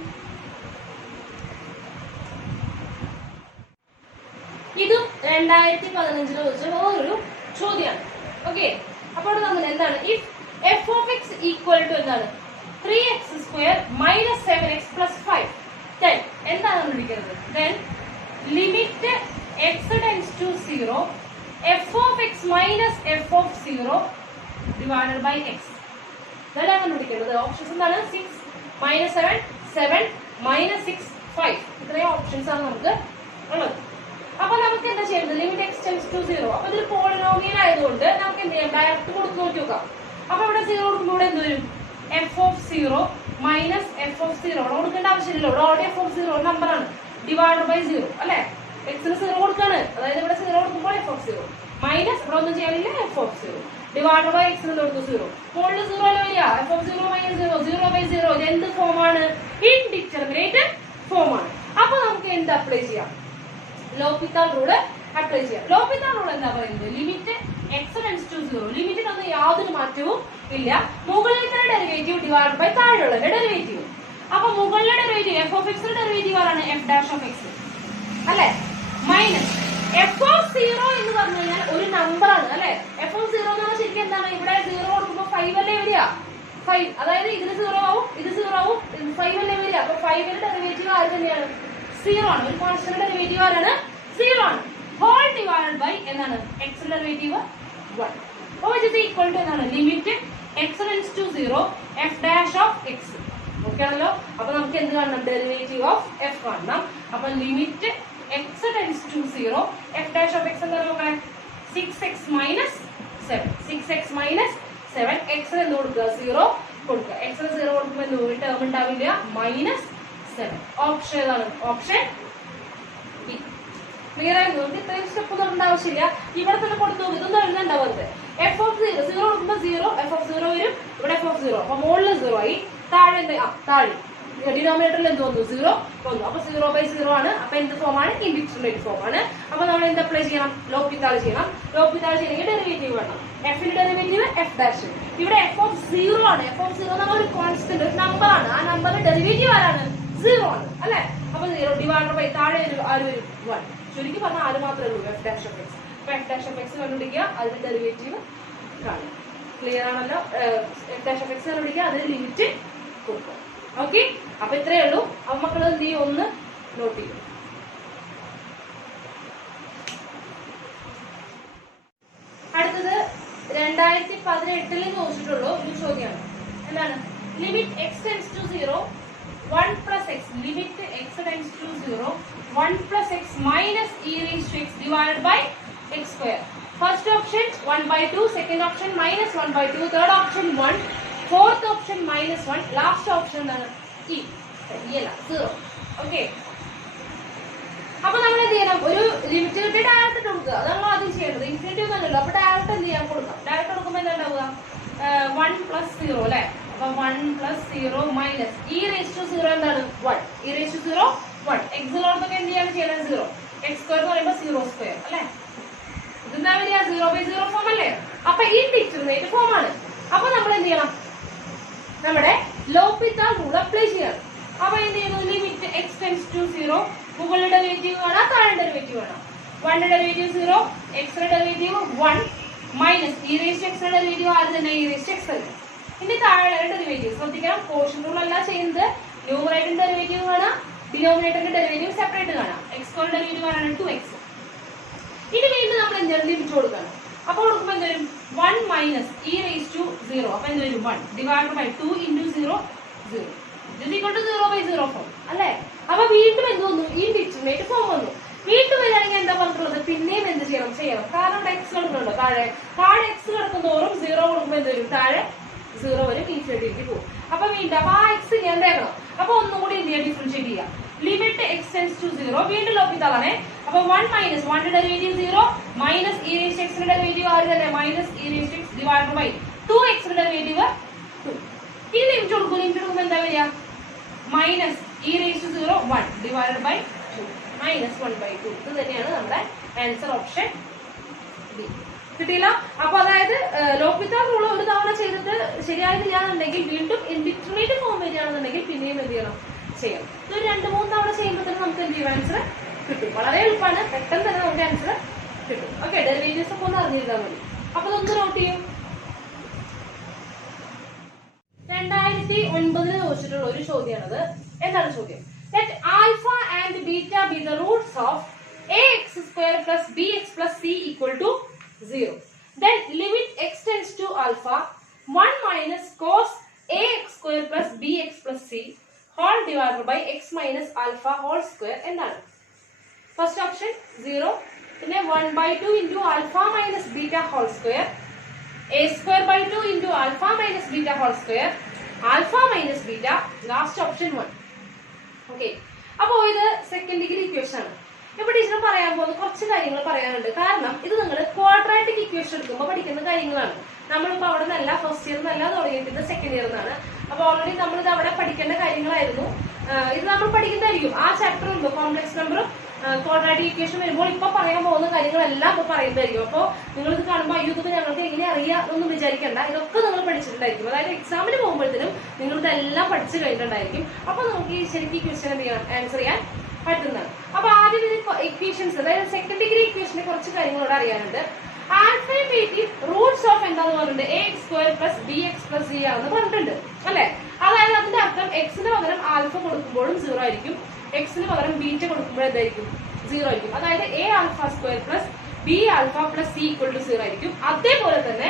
ഇതും 2015 ചോദിച്ച വേറൊരു ചോദ്യമാണ്. ഓക്കെ, അപ്പോൾ നമ്മൾ എന്താണ്? If f of x equal to എന്താണ്? 3x² minus 7x plus 5 then എന്താണ് കണ്ടുപിടിക്കുന്നത്? then limit x tends to 0 f of x minus f of 0 divided by x. ഇതാണ് കണ്ടുപിടിക്കുന്നത്. ഓപ്ഷൻസ് എന്താണ്? 6 -7 7 -6 5. ഇത്രയും ഓപ്ഷൻസ് ആണ് നമുക്ക് ഉള്ളത്. അപ്പൊ നമുക്ക് എന്താ ചെയ്യുന്നത്, ലിമിറ്റ് എക്സ് ടെൻസ് ടു 0. അപ്പൊ ഇതൊരു പോളിനോമിയൽ ആയതുകൊണ്ട് നമുക്ക് എന്ത് ചെയ്യാം, ഡയറക്റ്റ് കൊടുത്ത് നോക്കി നോക്കാം. അപ്പൊ ഇവിടെ 0 കൊടുക്കുമ്പോൾ ഇവിടെ എന്ത് വരും, F of 0 minus F of 0. ഇവിടെ കൊടുക്കേണ്ട ആവശ്യമില്ലല്ലോ, ഇവിടെ ഓൾറെഡി എഫ് ഓഫ് 0 നമ്പർ ആണ്, ഡിവൈഡ് ബൈ 0 അല്ലെ. എക്സിന് 0 കൊടുക്കാണ്, അതായത് ഇവിടെ 0 കൊടുക്കുമ്പോൾ എഫ് ഓഫ് 0 മൈനസ് ഇവിടെ ഒന്നും ചെയ്യാനില്ല എഫ് ഓഫ് 0 ഡിവൈഡ് ബൈ എക്സിന് കൊടുത്തു 0. മുകളിൽ 0 അല്ല വരിക, എഫ് ഓഫ് 0 മൈനസ് 0 0 ബൈ 0. ഇത് എന്ത് ഫോമാണ്, ഇൻഡിറ്റർമിനേറ്റ് ഫോമാണ്. അപ്പൊ നമുക്ക് എന്ത് അപ്ലൈ ചെയ്യാം, ലോപിതാൾ റൂള് അപ്ലൈ ചെയ്യാം. ലോപിതാൾ റൂൾ എന്താ പറയുന്നത്, ലിമിറ്റ് എക്സ് ടെൻസ് ടു 0, ലിമിറ്റിനൊന്നും യാതൊരു മാറ്റവും ഇല്ല, മുകളിലത്തെ ഡെറിവേറ്റീവ് ഡിവൈഡ് ബൈ താഴെയുള്ള ഡെറിവേറ്റീവ്. അപ്പൊ മുകളിലെ derivative F of X derivative ആണ് എഫ് ഡാഷ് ഓഫ് എക്സ് അല്ലെ, മൈനസ് എഫ് ഓഫ് 0 എന്ന് പറഞ്ഞു കഴിഞ്ഞാൽ ഒരു നമ്പർ ആണ് അല്ലെ. എഫ് ഓഫ് 0 എന്ന് പറഞ്ഞാൽ ശരിക്കും എന്താണ്, ഇവിടെ 0 കൊടുക്കുമ്പോൾ 5 അല്ലേ വരിക, 5. അതായത് ഇതിന് 0 ആവും, ഇത് 0 ആവും, 5 അല്ലേ വരിക. അപ്പൊ 5 ന്റെ ഡെറിവേറ്റീവ് ആര് തന്നെയാണ്, 0 ആണ്. ഒരു കോൺസ്റ്റന്റ് ഡെറിവേറ്റീവ് ആരാണ്, 0 ആണ്. ഹോൾ ഡിവൈഡ് ബൈ എന്താണ്, എക്സ് ഡെറിവേറ്റീവ് 1. അപ്പോൾ ഇത് ഈക്വൽ ടു എന്താണ്, limit X tends to 0 f dash of x. Okay ആണല്ലോ. അപ്പൊ നമുക്ക് എന്ത് കാണണം, ഡെറിവേറ്റീവ് ഓഫ് എഫ് കാണണം. അപ്പൊ limit X tends to 0 f dash of x എന്താ നോക്കണേ, 6x മൈനസ് 7. 6x minus 7. എക്സിന് എന്ത് കൊടുക്കുക, 0 കൊടുക്കുക. എക്സിന് 0 കൊടുക്കുമ്പോൾ എന്ത് ടേം ഉണ്ടാവില്ല, മൈനസ് 7. ഓപ്ഷൻ ഏതാണ്, ഓപ്ഷൻ ബി. ക്ലിയർ ആയി, നമുക്ക് ഇത്രയും സ്റ്റെപ്പ് തൊടേണ്ട ആവശ്യമില്ല. ഇവിടെ തന്നെ കൊടുത്തു നോക്കി, ഇതൊന്നും എഴുതണ്ടാവരുത്. എഫ് ഓഫ് 0 കൊടുക്കുമ്പോൾ 0 എഫ് ഓഫ് 0 വരും, ഇവിടെ എഫ് ഓഫ് 0. അപ്പൊ മുകളിൽ 0 ആയി, താഴെ താഴെ ഡിനോമിനേറ്ററിൽ എന്ത് വന്നു, 0 വന്നു. അപ്പൊ 0 ബൈ 0 ആണ്. അപ്പൊ എന്ത് ഫോമാണ്, ഇൻഡിറ്റർമിനേറ്റ് ഫോം ആണ്. അപ്പൊ നമ്മൾ എന്ത് അപ്ലൈ ചെയ്യണം, ലോപിതാൾ ചെയ്യണം. ലോപിതാൾ ചെയ്യണമെങ്കിൽ ഡെറിവേറ്റീവ് വേണം. എഫിന്റെ ഡെറിവേറ്റീവ് എഫ് ഡാഷ്. ഇവിടെ എഫ് ഓഫ് 0 ആണ്. എഫ് ഓഫ് 0 എന്ന് ഒരു കോൺസ്റ്റന്റ്, ഒരു നമ്പർ ആണ്. ആ നമ്പറിന്റെ ഡെറിവേറ്റീവ് ആരാണ്, 0 ആണ് അല്ലെ. അപ്പൊ 0 ഡിവൈഡ് ബൈ താഴെ ആര് വരും, 1. ചുരുക്കി പറഞ്ഞാൽ ആര് മാത്രമേ ഉള്ളൂ, എഫ് ഡാഷ് ഓഫ് എക്സ്. അപ്പൊ എഫ് ഡാഷ് ഓഫ് എക്സ് കണ്ടുപിടിക്കുക, അതിന്റെ ഡെറിവേറ്റീവ് കാണും. ക്ലിയർ ആണല്ലോ. എഫ് ഡാഷ് ഓഫ് എക്സ് കണ്ടുപിടിക്കുക, അതിന് ലിമിറ്റ് കൊടുക്കുക. ഓക്കെ, അപ്പൊ ഇത്രയേ ഉള്ളൂ. അപ്പൊ മക്കൾ എന്ത് ചെയ്യും, ഒന്ന് നോട്ട് ചെയ്യും. അടുത്തത് 2018 ചോദിച്ചിട്ടുള്ളൂ ഒരു ചോദ്യമാണ്. എന്താണ്, limit X tends to 0 1 plus x, limit X tends to 0 1 plus x minus e raise to x divide by x square. First option 1/2, second option -1/2, third option 1, fourth option -1, last option എന്താണ്, e അല്ല 0. Okay, അപ്പൊ നമ്മൾ എന്ത് ചെയ്യണം, ഒരു limit കിട്ടി direct കൊടുക്കുക, അതാണ് ആദ്യം ചെയ്യേണ്ടത്. ഇൻഫിനിറ്റി ഒന്നുമല്ലല്ലോ, അപ്പൊ ഡയറക്റ്റ് എന്ത് ചെയ്യാൻ കൊടുക്കാം. ഡയറക്റ്റ് കൊടുക്കുമ്പോൾ എന്താ ഉണ്ടാവുക, 1 + 0 അല്ലെ. അപ്പൊ 1 + 0 മൈനസ് ഇ റേസ് ടു 0 എന്താണ്, 1. E raise to 0 1. എക്സിലോടൊക്കെ എന്ത് ചെയ്യാൻ ചെയ്യണം, 0. എക്സ് സ്ക്വയർ എന്ന് പറയുമ്പോൾ 0² അല്ലെ. ഇതെന്താ വരിക, 0/0 ഫോം അല്ലേ. അപ്പൊ ഇൻഡിറ്റർമിനേറ്റ് ഫോം ആണ്. അപ്പൊ നമ്മൾ എന്ത് ചെയ്യണം, നമ്മുടെ ലോപിതാൾ റൂൾ അപ്ലൈ ചെയ്യണം. അപ്പൊ എന്ത് ചെയ്യുന്നു, ലിമിറ്റ് എക്സ് ടെൻസ് ടു 0 മുകളിലെ ഡെറിവേറ്റീവ് കാണാം, താഴെ ഡെറിവേറ്റീവ് കാണാം. 1 ഡെറിവേറ്റീവ് 0, എക്സിന്റെ derivative 1 minus e raise to എക്സിന്റെ ഡെറിവേറ്റീവ് ആദ്യം തന്നെ ഇ റേസ് ടു എക്സ് അല്ലേ. ഇനി താഴെ ഡെറിവേറ്റീവ് ശ്രദ്ധിക്കണം, കോഷ്യൻ റൂൾ അല്ല ചെയ്യുന്നത്. ന്യൂമറേറ്ററിന്റെ ഡെറിവേറ്റീവ് കാണാം, ഡിനോമിനേറ്ററിന്റെ ഡെറിവേറ്റീവ് സെപ്പറേറ്റ് കാണാം. എക്സ് സ്ക്വയർ ഡെറിവേറ്റീവ് കാണാൻ 2x. ഇനി വീണ്ടും നമ്മൾ എന്താണ് ലിമിറ്റ് കൊടുക്കണം. അപ്പൊ കൊടുക്കുമ്പോൾ എന്ത് വരും, 1 മൈനസ് ഇ റേസ് ടു 0. അപ്പൊ എന്ത് വരും, 1 ഡിവൈഡ് ബൈ 2 × 0 0 0/0 ഫോം അല്ലെ. അപ്പൊ വീണ്ടും എന്ത് വന്നു, ഇൻഡിറ്റർമിനേറ്റ് ഫോം വന്നു. വീണ്ടും വരികയാണെങ്കിൽ എന്താ പറഞ്ഞിട്ടുള്ളത്, പിന്നെയും എന്ത് ചെയ്യണം. കാരണം ഇവിടെ എക്സ് കിടക്കുന്നുണ്ടോ, താഴെ എക്സ് കിടക്കുന്നതോറും 0 കൊടുക്കുമ്പോൾ എന്ത് വരും, താഴെ 0 വരും, ഇൻഫിനിറ്റി പോകും. അപ്പൊ വീണ്ടും അപ്പൊ ആ എക്സ് ഞാൻ തേക്കണം. അപ്പൊ ഒന്നും കൂടി എന്ത് ചെയ്യാം, ഡിഫറൻഷിയേറ്റ് ചെയ്യാം. ലിമിറ്റ് എക്സ് ടെൻസ് ടു 0 വീണ്ടും ലോപിതാളാണേ. അപ്പൊ 1 minus 1 derivative 0 minus e raise to എക്സിന്റെ ഡെറിവേറ്റീവ് ആര് തന്നെ, minus e raise to x divide by 2x derivative 2. ഇനി ലിമിറ്റ് കൊടുക്കും, ലിമിറ്റ് കൊടുക്കുമ്പോൾ എന്താ വരിക, minus e raise to 0 1 divide by 2 -1/2. ഇത് തന്നെയാണ് നമ്മുടെ ആൻസർ, ഓപ്ഷൻ ബി. കിട്ടിയില്ല. അപ്പൊ അതായത് ലോപിതാൾ റൂൾ ഒരു തവണ ചെയ്തിട്ട് ശരിയായിട്ടില്ലാന്നുണ്ടെങ്കിൽ വീണ്ടും ഇൻഡിറ്റർമിനേറ്റ് ഫോം വരികയാണെന്നുണ്ടെങ്കിൽ പിന്നെയും എന്ത് ചെയ്യണം, ചെയ്യണം. ഇതൊരു 2-3 തവണ ചെയ്യുമ്പോൾ തന്നെ നമുക്ക് എന്ത് ചെയ്യും, ആൻസർ കിട്ടും. വളരെ എളുപ്പമാണ്, പെട്ടെന്ന് തന്നെ നമുക്ക് ആൻസർ കിട്ടും. ഓക്കെ, ഡെറിവേറ്റീവ്സ് ഒക്കെ ഒന്ന് അറിഞ്ഞിരുന്നാൽ മതി. അപ്പൊ ഇതൊന്ന് നോട്ട് ചെയ്യും. 2009 ചോദിച്ചിട്ടുള്ള ഒരു ചോദ്യമാണത്. എന്താണ് ചോദ്യം, let alpha and beta be the roots of ax² plus bx plus c equal to 0. Then limit x tends to alpha 1 minus cos ax² plus bx plus c whole divided by x minus alpha whole square എന്താണ്. First option option 0. പിന്നെ 1/2 into alpha minus beta whole square, a²/2 into alpha minus beta whole square, alpha minus beta, last option 1. Okay, അപ്പോൾ ഇത് second degree equation ആണ്. ഇപ്പൊ teacher പറയാൻ പോകുന്ന കുറച്ച് കാര്യങ്ങൾ പറയാനുണ്ട്. കാരണം ഇത് നിങ്ങൾ ക്വാഡ്രാറ്റിക് ഇക്വേഷൻ എടുക്കുമ്പോൾ പഠിക്കുന്ന കാര്യങ്ങളാണ്. നമ്മളിപ്പോൾ അവിടെ നിന്നല്ല ഫസ്റ്റ് ഇയർ നിന്നല്ല തുടങ്ങിയിരിക്കുന്നത് സെക്കൻഡ് ഇയർ നിന്നാണ്. അപ്പൊ ഓൾറെഡി നമ്മളിത് അവിടെ പഠിക്കേണ്ട കാര്യങ്ങളായിരുന്നു. ഇത് നമ്മൾ പഠിക്കുന്നതായിരിക്കും. ആ ചാപ്റ്റർ ഉണ്ട് കോംപ്ലക്സ് നമ്പറും ക്വാഡ്രാറ്റിക് ഇക്വേഷൻ വരുമ്പോൾ ഇപ്പൊ പറയാൻ പോകുന്ന കാര്യങ്ങളെല്ലാം ഇപ്പൊ പറയുന്നതായിരിക്കും. അപ്പോൾ നിങ്ങൾ ഇത് കാണുമ്പോൾ അയ്യോ ഇതൊക്കെ ഞങ്ങൾക്ക് എങ്ങനെ അറിയാം എന്നൊന്നും വിചാരിക്കേണ്ട. ഇതൊക്കെ നിങ്ങൾ പഠിച്ചിട്ടുണ്ടായിരിക്കും. അതായത് എക്സാമിന് പോകുമ്പോഴത്തേനും നിങ്ങൾ ഇതെല്ലാം പഠിച്ചു കഴിഞ്ഞിട്ടുണ്ടായിരിക്കും. അപ്പൊ നമുക്ക് ഈ ശരിക്കും ക്വസ്റ്റ്യൻ എന്ത് ചെയ്യാം, ആൻസർ ചെയ്യാൻ പറ്റുന്നതാണ്. അപ്പൊ ആദ്യം ഇത് ഇക്വേഷൻസ്, അതായത് സെക്കൻഡ് ഡിഗ്രി ഇക്വേഷനെ കുറച്ച് കാര്യങ്ങളോട് അറിയാനുണ്ട്. ആൽഫയും ബീറ്റയും റൂട്ട്സ് ഓഫ് എന്താന്ന് പറഞ്ഞിട്ടുണ്ട്, ax² + bx + c ആണെന്ന് പറഞ്ഞിട്ടുണ്ട് അല്ലെ. അതായത് അതിന്റെ അർത്ഥം എക്സിന് പകരം ആൽഫ കൊടുക്കുമ്പോഴും 0 ആയിരിക്കും, എക്സിന് പകരം ബീറ്റ കൊടുക്കുമ്പോഴും എന്തായിരിക്കും, 0 ആയിരിക്കും. അതായത് a⁴² + b⁴ + c = 0 ആയിരിക്കും. അതേപോലെ തന്നെ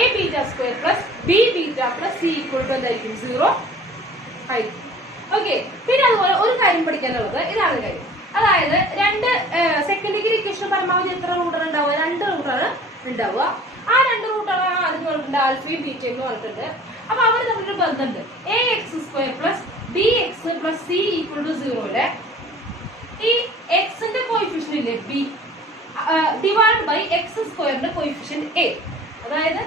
a⁵² + b⁵ + c = എന്തായിരിക്കും, 0 ആയിരിക്കും. ഓക്കെ, പിന്നെ അതുപോലെ ഒരു കാര്യം പഠിക്കാനുള്ളത് ഇതാണ് കാര്യം. അതായത് രണ്ട് സെക്കൻഡ് ഡിഗ്രി ഇക്വേഷൻ പരമാവധി എത്ര റൂട്ടാണ് ഉണ്ടാവുക, 2 റൂട്ടാണ് ഉണ്ടാവുക. ആ 2 റൂട്ടാണ് ആദ്യം പറഞ്ഞിട്ടുണ്ട് ആൽഫയും ബീറ്റയും എന്ന് പറഞ്ഞിട്ടുണ്ട്. അപ്പൊ അവർ തമ്മിലൊരു ബന്ധമുണ്ട്. ax² + bx + c = 0 ഈ എക്സിന്റെ കോയിഫിഷ്യന്റ് ഇല്ലേ b divide by x² coefficient a, അതായത്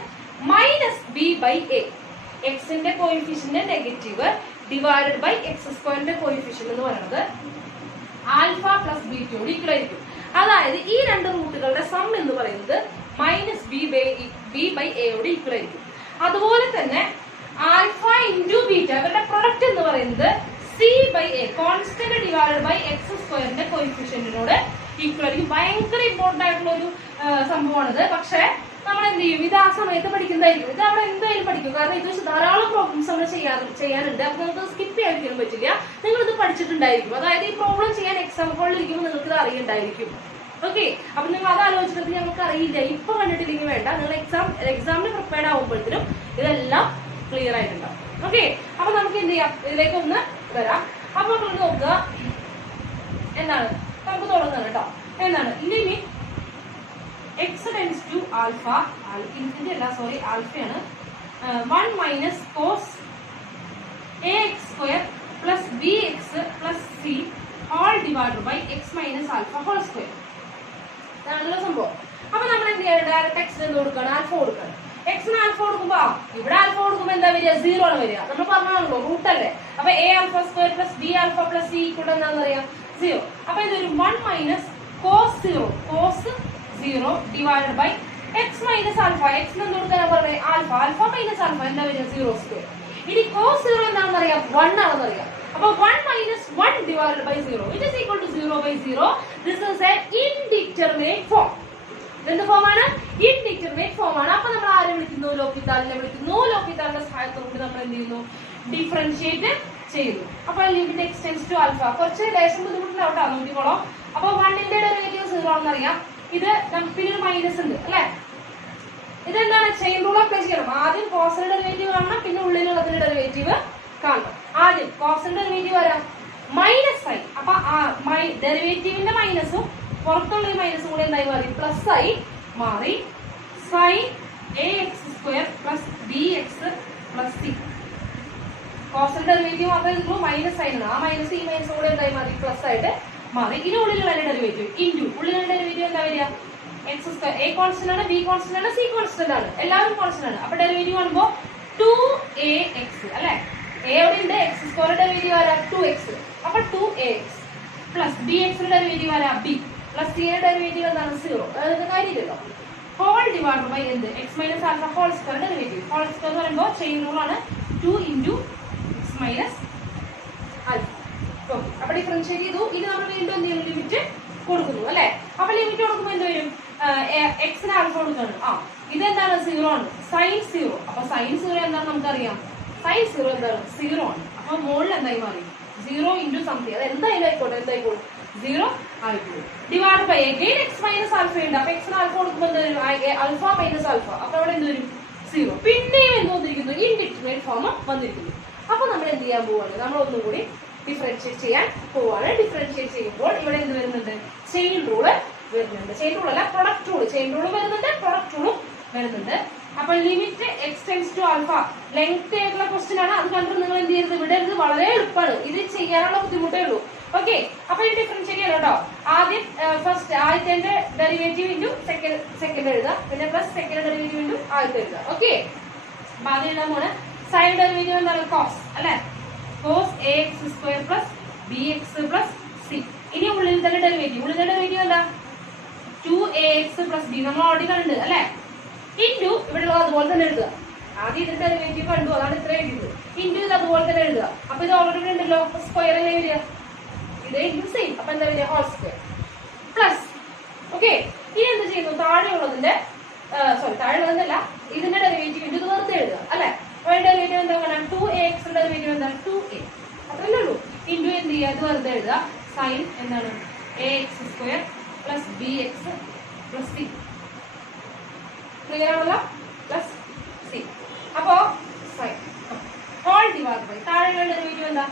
-b/a. എക്സിന്റെ coefficient negative divided by x² coefficient എന്ന് പറയുന്നത് ആൽഫ + ബീറ്റയോട് ഈക്വൽ ആയിരിക്കും. അതായത് ഈ 2 റൂട്ടുകളുടെ സം എന്ന് പറയുന്നത് -b/a ഈക്വൽ ആയിരിക്കും. അതുപോലെ തന്നെ ആൽഫ ഇൻറ്റു ബീറ്റ അവരുടെ പ്രൊഡക്റ്റ് എന്ന് പറയുന്നത് c/a constant divided by x² കോയിഫിഷ്യന്റിനോട് ഈക്വൽ ആയിരിക്കും. ഭയങ്കര ഇമ്പോർട്ടന്റ് ആയിട്ടുള്ള ഒരു സംഭവമാണിത്. പക്ഷെ നമ്മൾ എന്ത് ചെയ്യും, ഇത് ആ സമയത്ത് പഠിക്കുന്നതായിരിക്കും. ഇത് അവിടെ എന്തായാലും പഠിക്കും. കാരണം ഇത് ധാരാളം പ്രോബ്ലംസ് നമ്മൾ ചെയ്യാനുണ്ട്. അപ്പൊ നമുക്ക് സ്കിപ്പ് ചെയ്യാതിരിക്കാൻ പറ്റില്ല. നിങ്ങൾ ഇത് പഠിച്ചിട്ടുണ്ടായിരിക്കും. അതായത് ഈ പ്രോബ്ലം ചെയ്യാൻ എക്സാം ഹോളിൽ ഇരിക്കുമ്പോൾ നിങ്ങൾക്ക് ഇത് അറിയണ്ടായിരിക്കും. ഓക്കെ, അപ്പൊ നിങ്ങൾ അത് ആലോചിച്ചിട്ട് ഞങ്ങൾക്ക് അറിയില്ല ഇപ്പൊ കണ്ടിട്ടില്ലെങ്കിൽ വേണ്ട, നിങ്ങൾ എക്സാമിന് പ്രിപ്പയർഡ് ആവുമ്പോഴത്തേനും ഇതെല്ലാം ക്ലിയർ ആയിട്ടുണ്ടാവും. ഓക്കെ, അപ്പൊ നമുക്ക് എന്ത് ചെയ്യാം, ഇതിലേക്ക് ഒന്ന് വരാം. അപ്പൊ നമ്മൾ നോക്കുക എന്താണ് നമുക്ക് തുടങ്ങുന്നത് കേട്ടോ. എന്താണ് ലിമിറ്റ് x → ആൽഫ, ഇൻഫിനിറ്റി അല്ല sorry ആൽഫയാണ്, 1 - cos ax² + bx + c all divided by x - alpha whole square. ഇതാണല്ലോ സംഭവം. അപ്പൊ നമ്മൾ എന്ത് ചെയ്യാം, ഡയറക്റ്റ് x എന്ത് കൊടുക്കണം, ആൽഫ കൊടുക്കണം. എക്സിന് ആൽഫ കൊടുക്കുമ്പോ ഇവിടെ ആൽഫ കൊടുക്കുമ്പോ എന്താ വരിക, 0 ആണ് വരിക. നമ്മൾ പറഞ്ഞാണല്ലോ റൂട്ട് അല്ലേ. അപ്പൊ a⁴² + b⁴ + c = എന്താണെന്ന് അറിയാം, 0. അപ്പൊ ഇതൊരു 1 - cos 0 cos 0 divided by x - alpha. x എന്ന് കൊടുക്കാൻ പറഞ്ഞത് ആൽഫ, ആൽഫ മൈനസ് ആൽഫ എന്താ വരിക, 0². ഇനി cos 0 എന്താണെന്ന് അറിയാം, 1 ആണെന്ന് അറിയാം. അപ്പൊ 1 - 1 divided by 0 it is equal to 0/0. This is a indeterminate form. എന്ത് ഫോമാണ്, ഇൻഡിറ്റർമിനേറ്റ് ഫോം ആണ്. അപ്പൊ നമ്മൾ ആരെ വിളിക്കുന്നു, ലോപിതാളിനെ വിളിക്കുന്നു. ലോപിതാളിന്റെ സഹായത്തോടുകൂടി നമ്മൾ എന്ത് ചെയ്യുന്നു, ഡിഫറൻഷിയേറ്റ് ചെയ്യുന്നു. അപ്പൊ ലിമിറ്റ് x → ആൽഫ കുറച്ച് ലേശം ബുദ്ധിമുട്ടുണ്ടാവും കേട്ടോ, നോക്കിക്കോളാം. അപ്പൊ 1ന്റെ ഡെറിവേറ്റീവ് 0 ആണെന്ന് അറിയാം. ഇത് പിന്നെ ഒരു മൈനസ് ഉണ്ട് അല്ലെ. ഇതെന്താണ്, ചെയിൻ റൂൾ അപ്ലൈ ചെയ്യണം. ആദ്യം കോസിന്റെ ഡെറിവേറ്റീവ് കാണണം, പിന്നെ ഉള്ളിലുള്ളതിന്റെ ഡെറിവേറ്റീവ് കാണണം. ആദ്യം കോസിന്റെ ഡെറിവേറ്റീവ് വരാം -sin. അപ്പൊ ഡെറിവേറ്റീവിന്റെ മൈനസും പുറത്തുള്ള ഈ മൈനസും കൂടി എന്തായി മാറി, പ്ലസ് ആയി മാറി. sin ax² + bx + c കോസിന്റെ derivative മാത്രമേ ഉള്ളൂ, -sin ആണ്. ആ മൈനസ് ഈ മൈനസും കൂടി എന്തായി മാറി, പ്ലസ് ആയിട്ട് മാറി. ഇനി ഉള്ളിലുള്ള ഡെറിവേറ്റീവ് ഇൻറ്റു ഉള്ളിലുള്ള ഡെറിവേറ്റീവ് എന്താ വരിക, x². a കോൺസ്റ്റന്റ് ആണ്, b കോൺസ്റ്റന്റ് ആണ്, c കോൺസ്റ്റന്റ് ആണ്, എല്ലാവരും കോൺസ്റ്റന്റ് ആണ്. അപ്പൊ ഡെറിവേറ്റീവ് കാണുമ്പോൾ 2ax അല്ലെ. a എവിടെ ഉണ്ട്, x² ഡെറിവേറ്റീവ് ആരാ, 2x. അപ്പൊ 2ax + bx ഡെറിവേറ്റീവ് ആരാ, b + c ഡെറിവേറ്റീവ് എന്താണ്, 0. അതായത് കാര്യമില്ലല്ലോ. ഹോൾ ഡിവൈഡ് ബൈ എന്ത്, x - alpha whole square derivative. Whole square എന്ന് പറയുമ്പോൾ ചെയിൻ റൂൾ ആണ്, 2 × x - alpha. അപ്പൊ ഡിഫറൻഷിയേറ്റ് ചെയ്തു. ഇനി നമ്മൾ വീണ്ടും എന്ത് ചെയ്യുന്നു, ലിമിറ്റ് കൊടുക്കുന്നു അല്ലെ. അപ്പൊ ലിമിറ്റ് കൊടുക്കുമ്പോൾ എന്ത് വരും, എക്സിന് ആൽഫ കൊടുക്കണം. ഇതെന്താണ്, 0 ആണ്, sin 0. അപ്പൊ sin 0 എന്താണെന്ന് നമുക്കറിയാം, sin 0 എന്താണ്, 0 ആണ്. അപ്പൊ മുകളിൽ എന്തായി മാറി, 0 × സംതിങ്, അത് എന്തായാലും ആയിക്കോട്ടെ, എന്തായിക്കോളും 0 ആയിക്കോളും. Divide by again x - alpha ഉണ്ട്. അപ്പൊ എക്സിന് ആൽഫ കൊടുക്കുമ്പോൾ എന്ത് വരും, ആൽഫ - alpha. അപ്പൊ അവിടെ എന്ത് വരും, 0. പിന്നെയും എന്ത് വന്നിരിക്കുന്നു, ഇൻഡിറ്റർമിനേറ്റ് ഫോം വന്നിരിക്കുന്നു. അപ്പൊ നമ്മൾ എന്ത് ചെയ്യാൻ പോവാണ്, നമ്മൾ ഒന്നും കൂടി ഡിഫറൻഷിയേറ്റ് ചെയ്യാൻ പോവാണ്. ഡിഫറൻഷിയേറ്റ് ചെയ്യുമ്പോൾ ഇവിടെ എന്ത് വരുന്നുണ്ട്, ചെയിൻ റൂള് വരുന്നുണ്ട്. ചെയിൻ റൂൾ അല്ല, പ്രൊഡക്റ്റ് റൂൾ. ചെയിൻ റൂളും വരുന്നുണ്ട്, പ്രൊഡക്റ്റ് റൂളും വരുന്നുണ്ട്. അപ്പൊ limit x tends to alpha length ആയിട്ടുള്ള ക്വസ്റ്റ്യൻ ആണ്. അത് കണ്ടിട്ട് നിങ്ങൾ എന്ത് ചെയ്യരുത്, വിടരുത്. വളരെ എളുപ്പമാണ്, ഇത് ചെയ്യാനുള്ള ബുദ്ധിമുട്ടേ ഉള്ളൂ. ഓക്കെ, അപ്പൊ ഇത് ഡിഫറൻഷിയേറ്റ് ചെയ്യണം കേട്ടോ. ആദ്യം ഫസ്റ്റ് ആദ്യത്തെ ഡെറിവേറ്റീവ് ഇൻറ്റു സെക്കൻഡ് എഴുതാം, പിന്നെ പ്ലസ് സെക്കൻഡ് ഡെറിവേറ്റീവ് ഇൻറ്റു ആദ്യത്തെ എഴുതാം. ഓക്കെ, അപ്പൊ ആദ്യം എഴുതാൻ പോണ്. സൈൻ ഡെറിവേറ്റീവ് എന്താണ്? കോസ് അല്ലെ, cos a x square plus b x plus c. ഇനി ഉള്ളിൽ തന്നെ ഡെറിവേറ്റീവ്, ഉള്ളിൽ തന്നെ ഡെറിവേറ്റീവ് എന്താ? 2ax plus B. നമ്മൾ ഓൾറെഡി കണ്ടു അല്ലെ. ഇൻറ്റു ഇവിടെ അതുപോലെ തന്നെ എഴുതുക. ആദ്യം ഇതിന്റെ ഡെറിവേറ്റീവ് കണ്ടു, അതാണ് ഇത്ര എഴുതിയത്. ഇൻറ്റു ഇത് അതുപോലെ തന്നെ എഴുതുക. അപ്പൊ ഇത് ഓൾറെഡി ഉണ്ടല്ലോ, സ്ക്വയർ അല്ലേ വരിക, ഇത് ഇൻറ്റു സെയിം. അപ്പൊ എന്താ വരിക? Whole square plus. ഓക്കെ, ഇനി എന്ത് ചെയ്യുന്നു? താഴെയുള്ളതിന്റെ താഴെയുള്ളതല്ല, ഇതിന്റെ ഡെറിവേറ്റീവ് ഇൻറ്റു ഇത് വെറുതെ എഴുതുക അല്ലെ. ഡെറിവേറ്റീവ് എന്താ കാണാം? 2ax ഡെറിവേറ്റീവ് എന്താണ്? 2a. അത്രയല്ലേ ഉള്ളൂ. ഇൻറ്റു എന്ത് ചെയ്യുക? ഇത് വെറുതെ എഴുതുക. സൈൻ എന്താണ്? ax square plus b x plus c. Clear ആണല്ലോ? Plus c. അപ്പോ സൈൻ ഹോൾ ഡിവൈഡ് ബൈ താഴെയുള്ള ഡെറിവേറ്റീവ് എന്താ?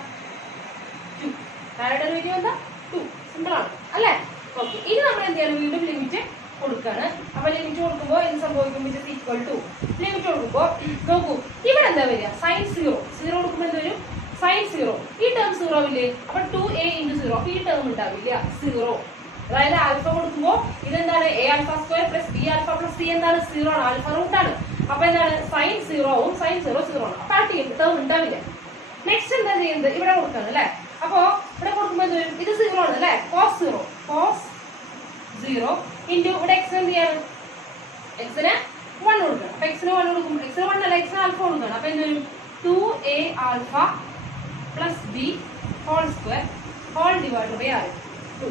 2. താഴെ ഡെറിവേറ്റീവ് എന്താ? 2. സിമ്പിൾ ആണ് അല്ലേ? ഓക്കെ, ഇനി നമ്മൾ എന്ത് ചെയ്യണം? വീണ്ടും ലിമിറ്റ് കൊടുക്കാണ്. അപ്പൊ ലിമിറ്റ് കൊടുക്കുമ്പോൾ എന്ത് സംഭവിക്കും? ഇറ്റ് ഈക്വൽ ടു ലിമിറ്റ് കൊടുക്കുമ്പോൾ നോക്കൂ, ഇവിടെ എന്താ വരിക? സൈൻ 0. 0 കൊടുക്കുമ്പോൾ എന്ത് വരും? സൈൻ 0. ഈ ടേം 0 ഇല്ലേ? അപ്പൊ 2a ഇൻറ്റു 0. അപ്പൊ ഈ ടേം ഉണ്ടാവില്ല, 0. അതായത് ആൽഫ കൊടുക്കുമ്പോൾ ഇതെന്താണ്? A alpha square plus B alpha plus C എന്താണ്? 0 ആണ്, ആൽഫ റൂട്ട് ആണ്. അപ്പൊ എന്താണ്? സൈൻ 0 സൈൻ 0 ആണ്. അപ്പൊ ആ ടേം ഉണ്ടാവില്ല. നെക്സ്റ്റ് എന്താ ചെയ്യുന്നത്? ഇവിടെ കൊടുക്കണം അല്ലെ. അപ്പോ ഇവിടെ കൊടുക്കുമ്പോൾ എന്ത് വരും? ഇത് 0 ആണ് അല്ലെ. കോസ് 0 ഇൻറ്റു ഇവിടെ എക്സ് എന്ത് ചെയ്യാണ്? എക്സിന് 1 കൊടുക്കണം. അപ്പൊ എക്സിന് 1 കൊടുക്കും. എക്സിന് 1 അല്ല, എക്സിന് ആൽഫ കൊടുക്കണം. അപ്പൊ എന്ത് വരും? 2a alpha plus b whole square whole divide by r 2.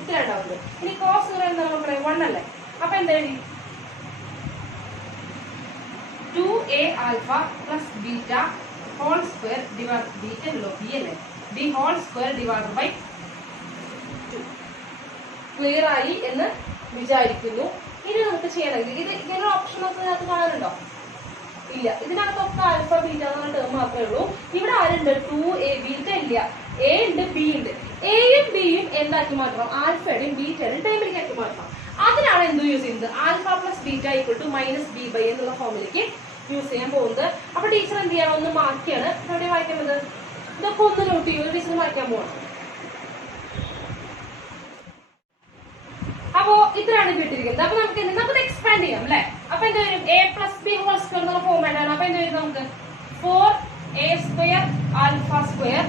ഇത്ര ഉണ്ടാവുന്നത്. ഇനി കോസ് 0 എന്താ നമ്മൾ പറയാം? 1 അല്ലേ. അപ്പൊ എന്താ എഴുതി? 2a alpha plus beta whole square divide beta ഉള്ളൂ, ബി അല്ലേ, b whole square divide by 2. ക്ലിയർ ആയി എന്ന് വിചാരിക്കുന്നു. ഇനി നമുക്ക് ചെയ്യണമെങ്കിൽ ഇങ്ങനെ ഓപ്ഷൻ നമുക്ക് ഇതിനകത്ത് കാണാനുണ്ടോ? ഇല്ല. ഇതിനകത്തൊക്കെ ആൽഫ ബീറ്റ എന്ന ടേം മാത്രമേ ഉള്ളൂ. ഇവിടെ ആരുണ്ട്? 2a. ബീറ്റ ഇല്ല. എ ഉണ്ട്, ബി ഉണ്ട്. എയും ബിയും എന്താക്കി മാറ്റണം? ആൽഫയുടെയും ബീറ്റയുടെയും ടൈമിലേക്ക് ആക്കി മാറ്റണം. അതിനാണ് എന്ത് യൂസ് ചെയ്യുന്നത്? Alpha plus beta equal to minus b by എന്നുള്ള ഫോമിലേക്ക് യൂസ് ചെയ്യാൻ പോകുന്നത്. അപ്പൊ ടീച്ചർ എന്ത് ചെയ്യണം? ഒന്ന് മാറ്റിയാണ് എവിടെ വായിക്കുന്നത്? ഇതൊക്കെ ഒന്ന് നോട്ട് ചെയ്യും. ടീച്ചർ മാറ്റാൻ പോകണം. അപ്പോ ഇത്രയാണ് കിട്ടിയിരിക്കുന്നത്. അപ്പൊ നമുക്ക് എക്സ്പാൻഡ് ചെയ്യാം അല്ലെ. അപ്പൊ എന്ത് വരും? A plus b whole square എന്നുള്ള ഫോമാറ്റാണ്. അപ്പൊ എന്ത് വരും? നമുക്ക് 4a square alpha square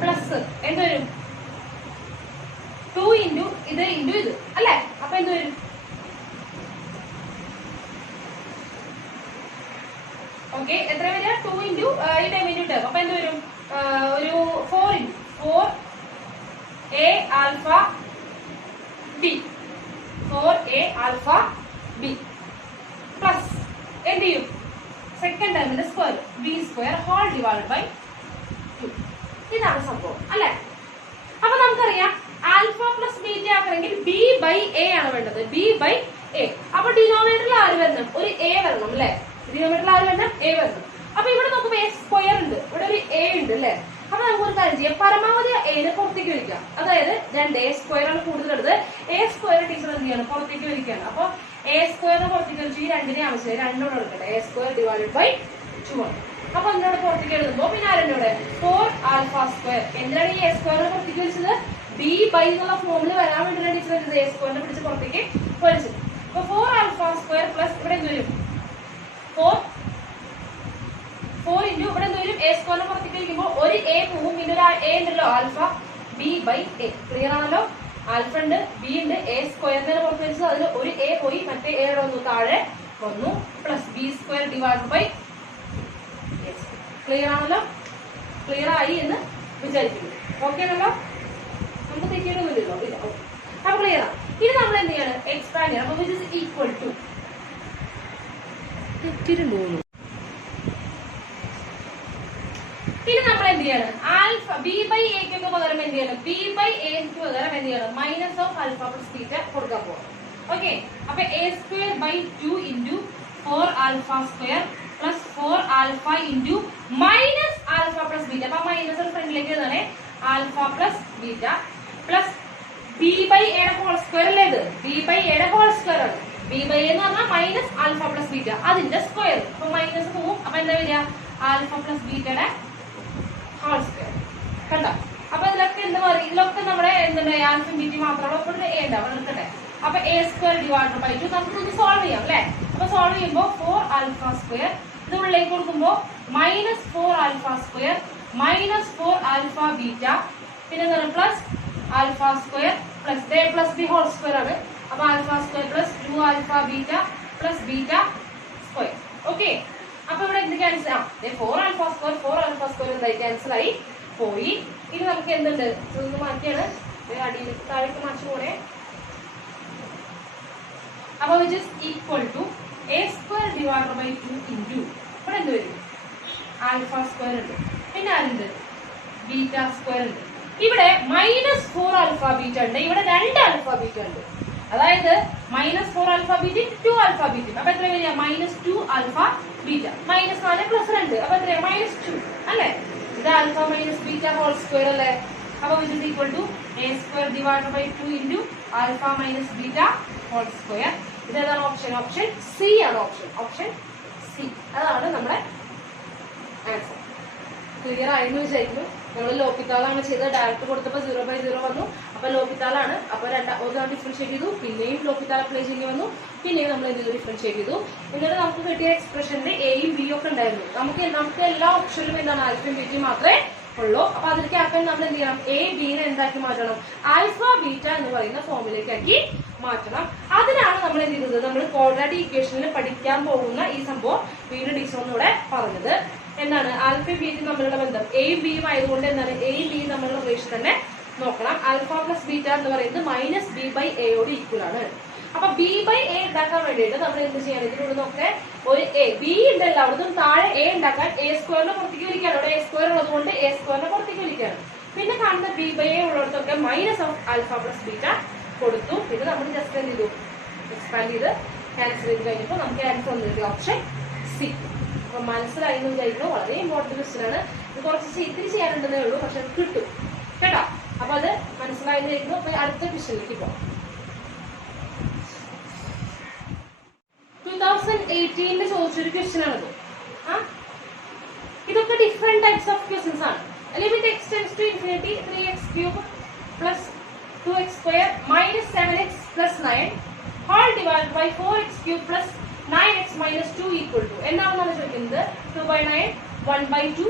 plus എന്ത് വരും? 2 ഇൻറ്റു ഇത് ഇൻറ്റു ഇത് അല്ലെ. അപ്പൊ എന്ത് വരും? ഓക്കെ, എത്ര വരിക? 2 ഇൻറ്റു ഈ ടൈം ഇൻറ്റു ടേം. അപ്പൊ എന്ത് വരും? ഒരു 4 into 4a alpha b 4a alpha b plus എന്ത് ചെയ്യും? സെക്കൻഡ് ടൈമിന്റെ square b square whole divide by 2. ഇതാണ് സംഭവം അല്ലെ. അപ്പൊ നമുക്കറിയാം ആൽഫ പ്ലസ് ബീറ്റ ആക്കണമെങ്കിൽ ബി ബൈ എ ആണ് വേണ്ടത്, ബി ബൈ എ. അപ്പൊ ഡിനോമിനേറ്ററിൽ ആര് വരണം? ഒരു എ വരണം അല്ലെ. ഡിനോമിനേറ്ററിൽ ആര് വരണം? എ വരണം. അപ്പൊ ഇവിടെ നോക്കുമ്പോ എ സ്ക്വയർ ഉണ്ട്, ഇവിടെ ഒരു എ ഉണ്ട് അല്ലെ. അപ്പൊ നമുക്ക് ഒരു കാര്യം ചെയ്യാം, പരമാവധി എനെ പുറത്തേക്ക് വലിക്കാം. അതായത് 2 എ സ്ക്വയർ ആണ് കൂടുതലുള്ളത്. എ സ്ക്വയർ ടീച്ചർ എന്ത് ചെയ്യണം? പുറത്തേക്ക് വലിക്കുകയാണ്. അപ്പൊ എ സ്ക്വയറിനെ പുറത്തേക്ക് വലിച്ചു ഈ 2നെ ആവശ്യം 2 എടുക്കട്ടെ. എ സ്ക്വയർ ഡിവൈഡഡ് ബൈ 2 ആണ്. അപ്പൊ എന്നോട് പുറത്തേക്ക് എഴുതുമ്പോ പിന്നെ ആരെന്നോട് 4 ആൽഫ സ്ക്വയർ. എന്തിനാണ് ഈ എ സ്ക്വയറിനെ പുറത്തേക്ക് വലിച്ചത്? ബി ബൈ എന്നുള്ള ഫോമിൽ വരാൻ വേണ്ടിയിട്ടാണ് ടീച്ചർ എ സ്ക്വയറിനെ പിടിച്ച് പുറത്തേക്ക് വലിച്ചത്. അപ്പൊ 4 ആൽഫ സ്ക്വയർ പ്ലസ് ഇവിടെ എന്ത് വരും? 4 ഇൻറ്റു ഇവിടെ എന്ത് വരും? എ സ്ക്വയറിനെ പുറത്തേക്ക് വലിക്കുമ്പോൾ ഒരു എ പോവും, പിന്നെ ഒരു എ ഉണ്ടല്ലോ alpha b by a. Clear ആണല്ലോ? ആൽഫ ഉണ്ട്, ബി ഉണ്ട്, എ സ്ക്വയറിനെ പുറത്ത് വലിച്ചത് അതിൽ ഒരു എ പോയി, മറ്റേ എ വന്നു താഴെ വന്നു plus b square divide by. Clear ആണല്ലോ? ക്ലിയർ ആയി എന്ന് വിചാരിക്കുന്നു. ഓക്കെ ആണല്ലോ? നമുക്ക് തെറ്റിയൊന്നുമില്ലല്ലോ? ഇല്ല. അപ്പൊ ക്ലിയർ ആണ്. ഇനി നമ്മൾ എന്ത് ചെയ്യണം? എക്സ്പാൻഡ് ചെയ്യണം. അപ്പൊ വിച്ച് ഇസ് ഈക്വൽ ടു ഇനി നമ്മൾ എന്ത് ചെയ്യണം? ആൽഫ ബി ബൈ എക്കൊക്കെ പകരം എന്ത് ചെയ്യണം? ബി ബൈ എക്ക് പകരം എന്ത് ചെയ്യണം? Minus of alpha plus beta കൊടുക്കാൻ പോകാം. ഓക്കെ, അപ്പൊ a square by 2 into 4 alpha square plus 4 alpha into minus alpha plus beta. അപ്പൊ മൈനസ് ഫ്രണ്ടിലേക്ക് എഴുതാണേ. Alpha plus beta plus b by എയുടെ ഹോൾ സ്ക്വയർ അല്ലേ ഇത്? ബി ബൈ എയുടെ ഹോൾ സ്ക്വയർ ആണ്. ബി ബൈ എന്ന് പറഞ്ഞാൽ മൈനസ് ആൽഫ പ്ലസ് ബീറ്റ, അതിന്റെ സ്ക്വയർ. അപ്പൊ മൈനസ് പോവും. അപ്പൊ എന്താ വരിക? ആൽഫ പ്ലസ് ബീറ്റയുടെ ഹോൾ സ്ക്വയർ. കണ്ടോ? അപ്പൊ ഇതിലൊക്കെ എന്താ പറയുക? ഇതിലൊക്കെ നമ്മുടെ എന്താണ് ആൽഫ ബീറ്റ മാത്രമുള്ള അപ്പോൾ എ ഉണ്ടാവും എടുക്കട്ടെ. അപ്പൊ എ സ്ക്വയർ ഡിവൈഡഡ് ബൈ 2 നമുക്ക് ഇത് സോൾവ് ചെയ്യാം അല്ലെ? അപ്പൊ സോൾവ് ചെയ്യുമ്പോൾ 4 ആൽഫ സ്ക്വയർ ഇത് ഉള്ളിലേക്ക് കൊടുക്കുമ്പോൾ minus 4 alpha square minus 4 alpha beta പിന്നെ എന്താണ് plus alpha square plus a plus b whole square ആണ്. അപ്പൊ alpha square plus 2 alpha beta plus beta square. Okay, അപ്പൊ ഇവിടെ എന്ത് ക്യാൻസൽ ആ 4 ആൽഫ സ്ക്വയർ എന്തായി ക്യാൻസൽ ആയി പോയി. ഇനി നമുക്ക് എന്തുണ്ട് ഇതൊന്ന് മാറ്റിയാണ് അടിയിൽ താഴേക്ക് മാറ്റി പോണേ. അപ്പൊ which is equal to a square divided by 2 into ഇവിടെ എന്ത് വരും? ആൽഫ സ്ക്വയർ ഉണ്ട്, പിന്നെ ആരുണ്ട്? ബീറ്റ സ്ക്വയർ ഉണ്ട്. ഇവിടെ മൈനസ് 4 ആൽഫ ബീറ്റ ഉണ്ട്, ഇവിടെ 2 ആൽഫ ബീറ്റ ഉണ്ട്. അതായത് minus 4 alpha beta 2 alpha beta. അപ്പൊ എത്ര വരിക? Minus 2 alpha beta minus 4 plus 2 അപ്പൊ എത്രയാ? മൈനസ് 2 അല്ലേ? ഇത് alpha minus beta whole square അല്ലേ? അപ്പൊ which is equal to a square divided by 2 into alpha minus beta whole square. ഇതേതാണ് ഓപ്ഷൻ? ഓപ്ഷൻ സി ആണ്. ഓപ്ഷൻ സി അതാണ് നമ്മുടെ ആൻസർ. ക്ലിയർ ആയെന്ന് വിചാരിക്കുന്നു. നമ്മൾ ലോപ്പിത്താളാണ് ചെയ്തത്. ഡയറക്റ്റ് കൊടുത്തപ്പോൾ 0/0 വന്നു. അപ്പൊ ലോപ്പിത്താളാണ്. അപ്പൊ ഒന്നാണ് ഡിഫറൻഷിയേറ്റ് ചെയ്തു, പിന്നെയും ലോപ്പിത്താൾ അപ്ലൈ ചെയ്യേണ്ടി വന്നു, പിന്നെയും നമ്മൾ എന്ത് ചെയ്തു? ഡിഫറൻഷിയേറ്റ് ചെയ്തു. എന്നിട്ട് നമുക്ക് കിട്ടിയ എക്സ്പ്രഷനിൽ എയും ബി ഒക്കെ ഉണ്ടായിരുന്നു. നമുക്ക് എല്ലാ ഓപ്ഷനിലും എന്താണ്? ആൽഫയും ബീറ്റയും മാത്രമേ ഉള്ളൂ. അപ്പൊ അതിലേക്ക് ആക്കാൻ നമ്മൾ എന്ത് ചെയ്യണം? എ ബിനെ എന്താക്കി മാറ്റണം? ആൽഫ ബീറ്റ എന്ന് പറയുന്ന ഫോമിലേക്കാക്കി മാറ്റണം. അതിനാണ് നമ്മൾ എന്ത് ചെയ്തത്? നമ്മൾ ക്വാഡ്രാറ്റിക് ഇക്വേഷനിൽ പഠിക്കാൻ പോകുന്ന ഈ സംഭവം വീണ്ടും ടീച്ചറിനൂടെ പറഞ്ഞത് എന്താണ്? ആൽഫയും ബീറ്റയും തമ്മിലുള്ള ബന്ധം എയും ബിയും ആയതുകൊണ്ട് എന്താണ്? എയും ബിയും തമ്മിലുള്ള റിലേഷൻ തന്നെ നോക്കണം. ആൽഫ പ്ലസ് ബീറ്റ എന്ന് പറയുന്നത് മൈനസ് ബി ബൈ എയോട് ഈക്വൽ ആണ്. അപ്പൊ ബി ബൈ എ ഉണ്ടാക്കാൻ വേണ്ടിയിട്ട് നമ്മൾ എന്ത് ചെയ്യണം? ഇതിലൂടെ നോക്കേ ഒരു എ ബി ഉണ്ടല്ലോ, അവിടുന്ന് താഴെ എ ഉണ്ടാക്കാൻ എ സ്ക്വയറിനെ പുറത്തേക്ക് വിളിക്കാണ്. അവിടെ എ സ്ക്വയർ ഉള്ളത് കൊണ്ട് എ സ്ക്വയറിനെ പുറത്തേക്ക് വിളിക്കാണ്. പിന്നെ കാണുന്ന ബി ബൈ എ ഉള്ളിടത്തൊക്കെ minus of alpha plus beta കൊടുത്തു. പിന്നെ നമ്മൾ ജസ്റ്റ് എന്ത് ചെയ്തു? എക്സ്പാൻഡ് ചെയ്ത് ക്യാൻസൽ ചെയ്ത് കഴിഞ്ഞപ്പോൾ നമുക്ക് ആൻസർ വന്നിട്ട് ഓപ്ഷൻ സി. അപ്പൊ മനസ്സിലായി എന്ന് വിചാരിക്കുന്നു. വളരെ ഇമ്പോർട്ടന്റ് ക്വസ്റ്റ്യൻ ആണ്. ഇത് കുറച്ച് ഇത്തിരി ചെയ്യാനുണ്ടെന്നേ ഉള്ളൂ, പക്ഷെ അത് കിട്ടും കേട്ടോ. അപ്പൊ അത് മനസ്സിലായെന്ന് വിചാരിക്കുന്നു. അപ്പൊ അടുത്ത ക്വസ്റ്റ്യനിലേക്ക് പോകാം. 2018 ചോദിച്ചൊരു ക്വസ്റ്റ്യൻ ആണത്. ഇതൊക്കെ ഡിഫറെന്റ് ടൈപ്സ് ഓഫ് ക്വസ്റ്റ്യൻസ് ആണ്. Limit x tends to infinity 3x³ plus 2x² minus 7x plus 9 whole divide by 4x³ plus 9x minus 2 equal to എന്നാണെന്നാണ് ചോദിക്കുന്നത്. 2/9 1/2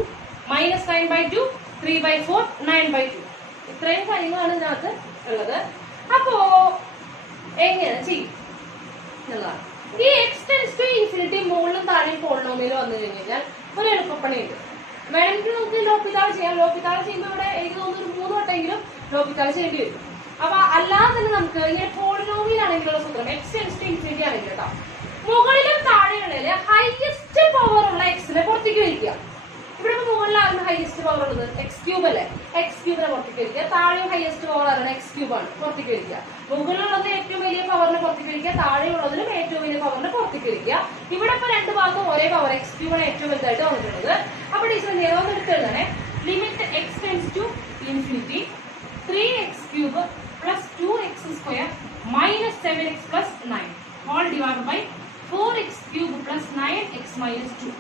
മൈനസ് 9/2 3/4 9/2 ഇത്രയും കാര്യങ്ങളാണ് ഇതിനകത്ത് ഉള്ളത്. അപ്പോ എങ്ങനെ ചെയ്യും എന്നുള്ളതാണ്. ഈ x ടെൻഡ്സ് ടു ഇൻഫിനിറ്റി മുകളിലും താഴെയും പോളിനോമിയൽ വന്നു കഴിഞ്ഞാൽ ഒരു എളുപ്പപ്പണിയുണ്ട്. വേണമെങ്കിൽ നമുക്ക് ലോപ്പിത്താൾ ചെയ്യാം. ലോപ്പിത്താൾ ചെയ്യുമ്പോൾ ഇവിടെ എനിക്ക് തോന്നുന്നു 3 വട്ടെങ്കിലും ലോപ്പിത്താൾ ചെയ്യേണ്ടി വരും. അപ്പൊ അല്ലാതെ തന്നെ നമുക്ക് ഇങ്ങനെ പോളിനോമിയൽ ആണെങ്കിലുള്ള സൂത്രം x ടെൻഡ്സ് ടു ഇൻഫിനിറ്റി ആണെങ്കിൽ കേട്ടോ, മുകളിലും താഴെയുള്ളതിൽ ഹൈയസ്റ്റ് പവർ ഉള്ള എക്സിനെ പുറത്തേക്ക് വയ്ക്കുക. ഇവിടെ മുകളിലാണ് ഹൈയസ്റ്റ് പവർ ഉള്ളത് x³ അല്ലേ? x³ പുറത്തേക്ക് വയ്ക്കുക. താഴെയും ഹൈയസ്റ്റ് പവർ ആണ് x³ ആണ്, പുറത്തേക്ക് വയ്ക്കുക. മുകളിലുള്ളത് ഏറ്റവും വലിയ പവറിനെ പുറത്തേക്ക് വയ്ക്കുക, താഴെയുള്ളതിലും ഏറ്റവും വലിയ പവറിനെ പുറത്തേക്ക് വയ്ക്കുക. ഇവിടെ ഇപ്പൊ രണ്ട് ഭാഗത്തും ഒരേ പവർ x³ ആണ് ഏറ്റവും വലുതായിട്ട് വന്നിട്ടുള്ളത്. അപ്പൊ ടീച്ചർ നേരം എടുത്ത് എഴുതണേ. Limit x tends to infinity 3x³ plus 2x² minus 7x plus 9 whole divide by 4x³ plus 9x minus 2.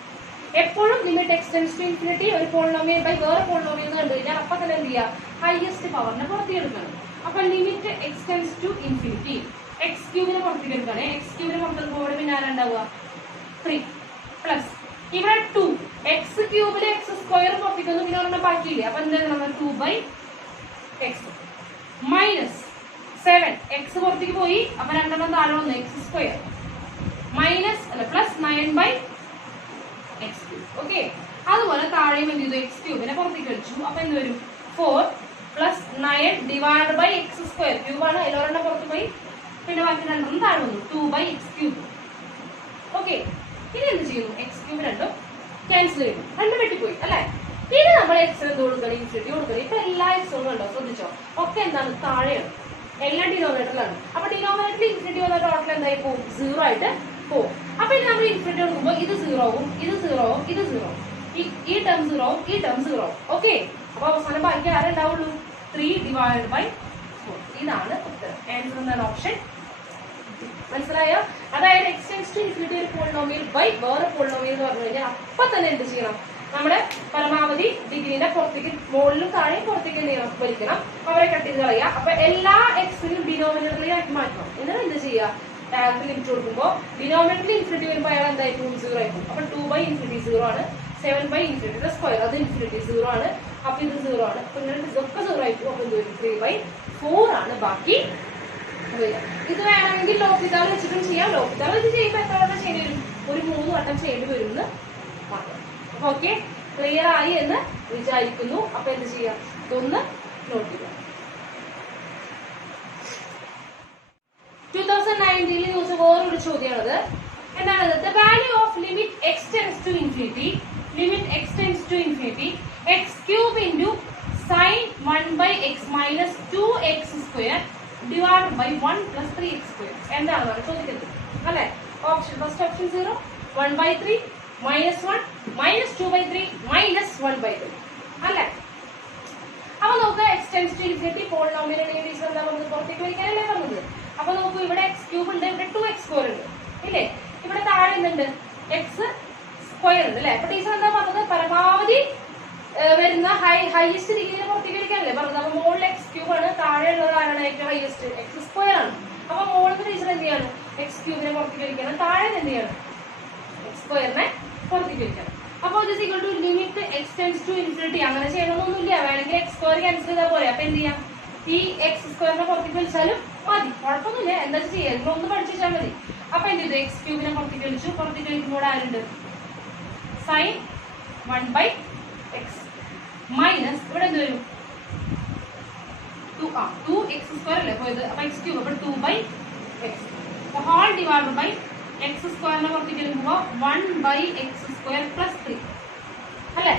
എപ്പോഴും limit x tends to infinity ഒരു പോളിനോമിയൽ ബൈ വേറെ പോളിനോമിയൽ കണ്ടു കഴിഞ്ഞാൽ അപ്പൊ തന്നെ എന്ത് ചെയ്യുക? ഹൈയസ്റ്റ് പവറിനെ പുറത്തേക്ക് എടുക്കണം. അപ്പൊ limit x tends to infinity x³ പുറത്തേക്ക് എടുക്കണേ. x³ പുറത്തേക്ക് ഇവിടെ പിന്നെ ആരുണ്ടാവുക? 3 പ്ലസ് ഇവിടെ 2 x³ x² പുറത്തേക്ക് ഒന്നും പിന്നെ ഒരെണ്ണം ബാക്കിയില്ല. അപ്പൊ എന്താ? 2/x മൈനസ് 7 x പുറത്തേക്ക് പോയി. അപ്പൊ രണ്ടെണ്ണം താഴെ വന്നു x² മൈനസ് അല്ല പ്ലസ് 9/x3. ഓക്കെ, അതുപോലെ താഴെയും എന്ത് ചെയ്തു? x³ പുറത്തേക്ക് വെച്ചു. അപ്പൊ എന്ത് വരും? 4 പ്ലസ് 9 ഡിവൈഡ് ബൈ x² ക്യൂബാണ്, അതിലൊരെണ്ണം പുറത്ത് പോയി, പിന്നെ ബാക്കി രണ്ടെണ്ണം താഴെ വന്നു 2/x3. ഓക്കെ, ഇനി എന്ത് ചെയ്യുന്നു? x³ രണ്ടും ക്യാൻസൽ ചെയ്യുന്നു, രണ്ടും വെട്ടിപ്പോയി അല്ലെ? ഇനി നമ്മൾ x എന്ത് കൊടുക്കണം? ഇൻഫിനിറ്റി കൊടുക്കണം. ഇപ്പൊ എല്ലാ എക്സും ഉണ്ടോ? ശ്രദ്ധിച്ചോ, ഒക്കെ എന്താണ്? താഴെയാണ്, എല്ലാം ഡിനോമിനേറ്ററിലാണ്. അപ്പൊ ഡിനോമിനേറ്ററിൽ ഇൻഫിനിറ്റി വന്ന ടോട്ടൽ എന്തായി പോകും? 0 ആയിട്ട് പോകും. അപ്പൊ ഇനി നമ്മൾ ഇൻഫിനിറ്റി കൊടുക്കുമ്പോൾ ഇത് 0 ആവും, ഇത് 0 ആവും, ഇത് 0 ആവും, ഈ ടേം 0 ആവും, ഈ ടേം 0 ആവും. ഓക്കെ, അപ്പൊ അവസാനം ബാക്കി ആരുണ്ടാവുള്ളൂ? 3/4. ഇതാണ് ഉത്തരം. ആൻസർ എന്താണ്? ഓപ്ഷൻ. മനസ്സിലായോ? അതായത് x ടെൻഡ്സ് ടു ഇൻഫിനിറ്റി ഒരു പോളിനോമിയൽ ബൈ വേറെ പോളിനോമിയൽ എന്ന് പറഞ്ഞു കഴിഞ്ഞാൽ അപ്പൊ തന്നെ എന്ത് ചെയ്യണം? നമ്മുടെ പരമാവധി ഡിഗ്രീന്റെ പുറത്തേക്ക്, മുകളിലും താഴെയും പുറത്തേക്ക് എന്ത് ചെയ്യണം? വലിക്കണം. അവരെ കട്ട് ചെയ്ത് കളയുക. അപ്പൊ എല്ലാ എക്സിനും ഡിനോമിനേറ്ററിലേക്ക് മാറ്റണം. എന്നിട്ട് എന്ത് ചെയ്യുക? ലിമിറ്റ് കൊടുക്കുമ്പോൾ ഡിനോമിനേറ്ററിൽ ഇൻഫിനിറ്റി വരുമ്പോൾ അയാൾ എന്തായിരിക്കും? 0 ആയിരിക്കും. അപ്പൊ 2/∞ 0 ആണ്. 7/∞ സ്ക്വയർ അത് ഇൻഫിനിറ്റി 0 ആണ്. അപ്പൊ ഇത് 0 ആണ്. അപ്പൊ ഇങ്ങനെ ഇതൊക്കെ 0 ആയിരിക്കും. അപ്പൊ എന്ത് വരും? 3/4 ആണ് ബാക്കി വരിക. ഇത് വേണമെങ്കിൽ ലോപിതാൾ വെച്ചിട്ടും ചെയ്യാം. ലോപിതാൾ വെച്ച് ചെയ്യുമ്പോൾ എത്ര വട്ടം ചെയ്യേണ്ടി വരും? ഒരു 3 വട്ടം ചെയ്യേണ്ടി വരും എന്ന് പറയാം. അപ്പൊ ഓക്കെ, ക്ലിയർ ആയി എന്ന് വിചാരിക്കുന്നു. അപ്പൊ എന്ത് ചെയ്യാം? ഇതൊന്ന് നോട്ട് ചെയ്യാം. 2019 ചോദിച്ച വേറൊരു ചോദ്യമാണത്. എന്താണ്? The value of limit x tends to infinity, limit x tends to infinity, x cube into sin 1/x minus 2x square divided by 1 plus 3x square. എന്താണ് ചോദിക്കുന്നത്? അല്ലെ? Option first option 0, 1/3 minus 1 minus 2/3 minus 1/3 അല്ലെ? അപ്പൊ നമുക്ക് x tends to infinity polynomial degrees എന്താ പറഞ്ഞത്? പുറത്തേക്ക് വയ്ക്കാനല്ലേ പറഞ്ഞത്? അപ്പൊ നമുക്ക് ഇവിടെ x ക്യൂബ് ഉണ്ട്, ഇവിടെ 2x സ്ക്വയർ ഉണ്ട് ഇല്ലേ? ഇവിടെ താഴെ എന്തുണ്ട്? x സ്ക്വയർ ഉണ്ട് അല്ലെ? അപ്പൊ ടീച്ചർ എന്താ പറഞ്ഞത്? പരമാവധി വരുന്ന ഹൈയസ്റ്റ് ഡിഗ്രിനെ പുറത്തേക്ക് വയ്ക്കാനല്ലേ പറഞ്ഞത്? അപ്പൊ മുകളിൽ x ക്യൂബ് ആണ്, താഴെ ഉള്ളത് ആരാണ്? ഏറ്റവും ഹൈയസ്റ്റ് x സ്ക്വയർ ആണ്. അപ്പൊ മുകളിൽ ടീച്ചർ എന്ത് ചെയ്യാണ്? x ക്യൂബിനെ പുറത്തേക്ക് വയ്ക്കണം, താഴെ എന്ത് ചെയ്യണം? x സ്ക്വയറിനെ പുറത്തേക്ക് വയ്ക്കണം. അപ്പൊ ഇത് equal to limit x tends to infinity. അങ്ങനെ ചെയ്യണമെന്നൊന്നുമില്ല. വേണമെങ്കിൽ x സ്ക്വയർ ക്യാൻസൽ ചെയ്താൽ പോലെ. അപ്പൊ എന്ത് ചെയ്യാം? ഈ x സ്ക്വയറിനെ പുറത്തേക്ക് വലിച്ചാലും മതി, കുഴപ്പമൊന്നുമില്ല. എന്താ ചെയ്യാം? നിങ്ങളൊന്ന് പഠിച്ചു വെച്ചാൽ മതി. അപ്പൊ എന്ത് ചെയ്തു? x ക്യൂബിനെ പുറത്തേക്ക് വലിച്ചു. പുറത്തേക്ക് വലിക്കുമ്പോൾ ആരുണ്ട്? sin 1/x മൈനസ് ഇവിടെ എന്ത് വരും? 2x സ്ക്വയർ അല്ലേ പോയത്? അപ്പൊ x ക്യൂബ് അപ്പൊ 2/x whole divide by x സ്ക്വയറിനെ പുറത്തേക്ക് വരുമ്പോൾ 1/x സ്ക്വയർ പ്ലസ് 3 അല്ലെ?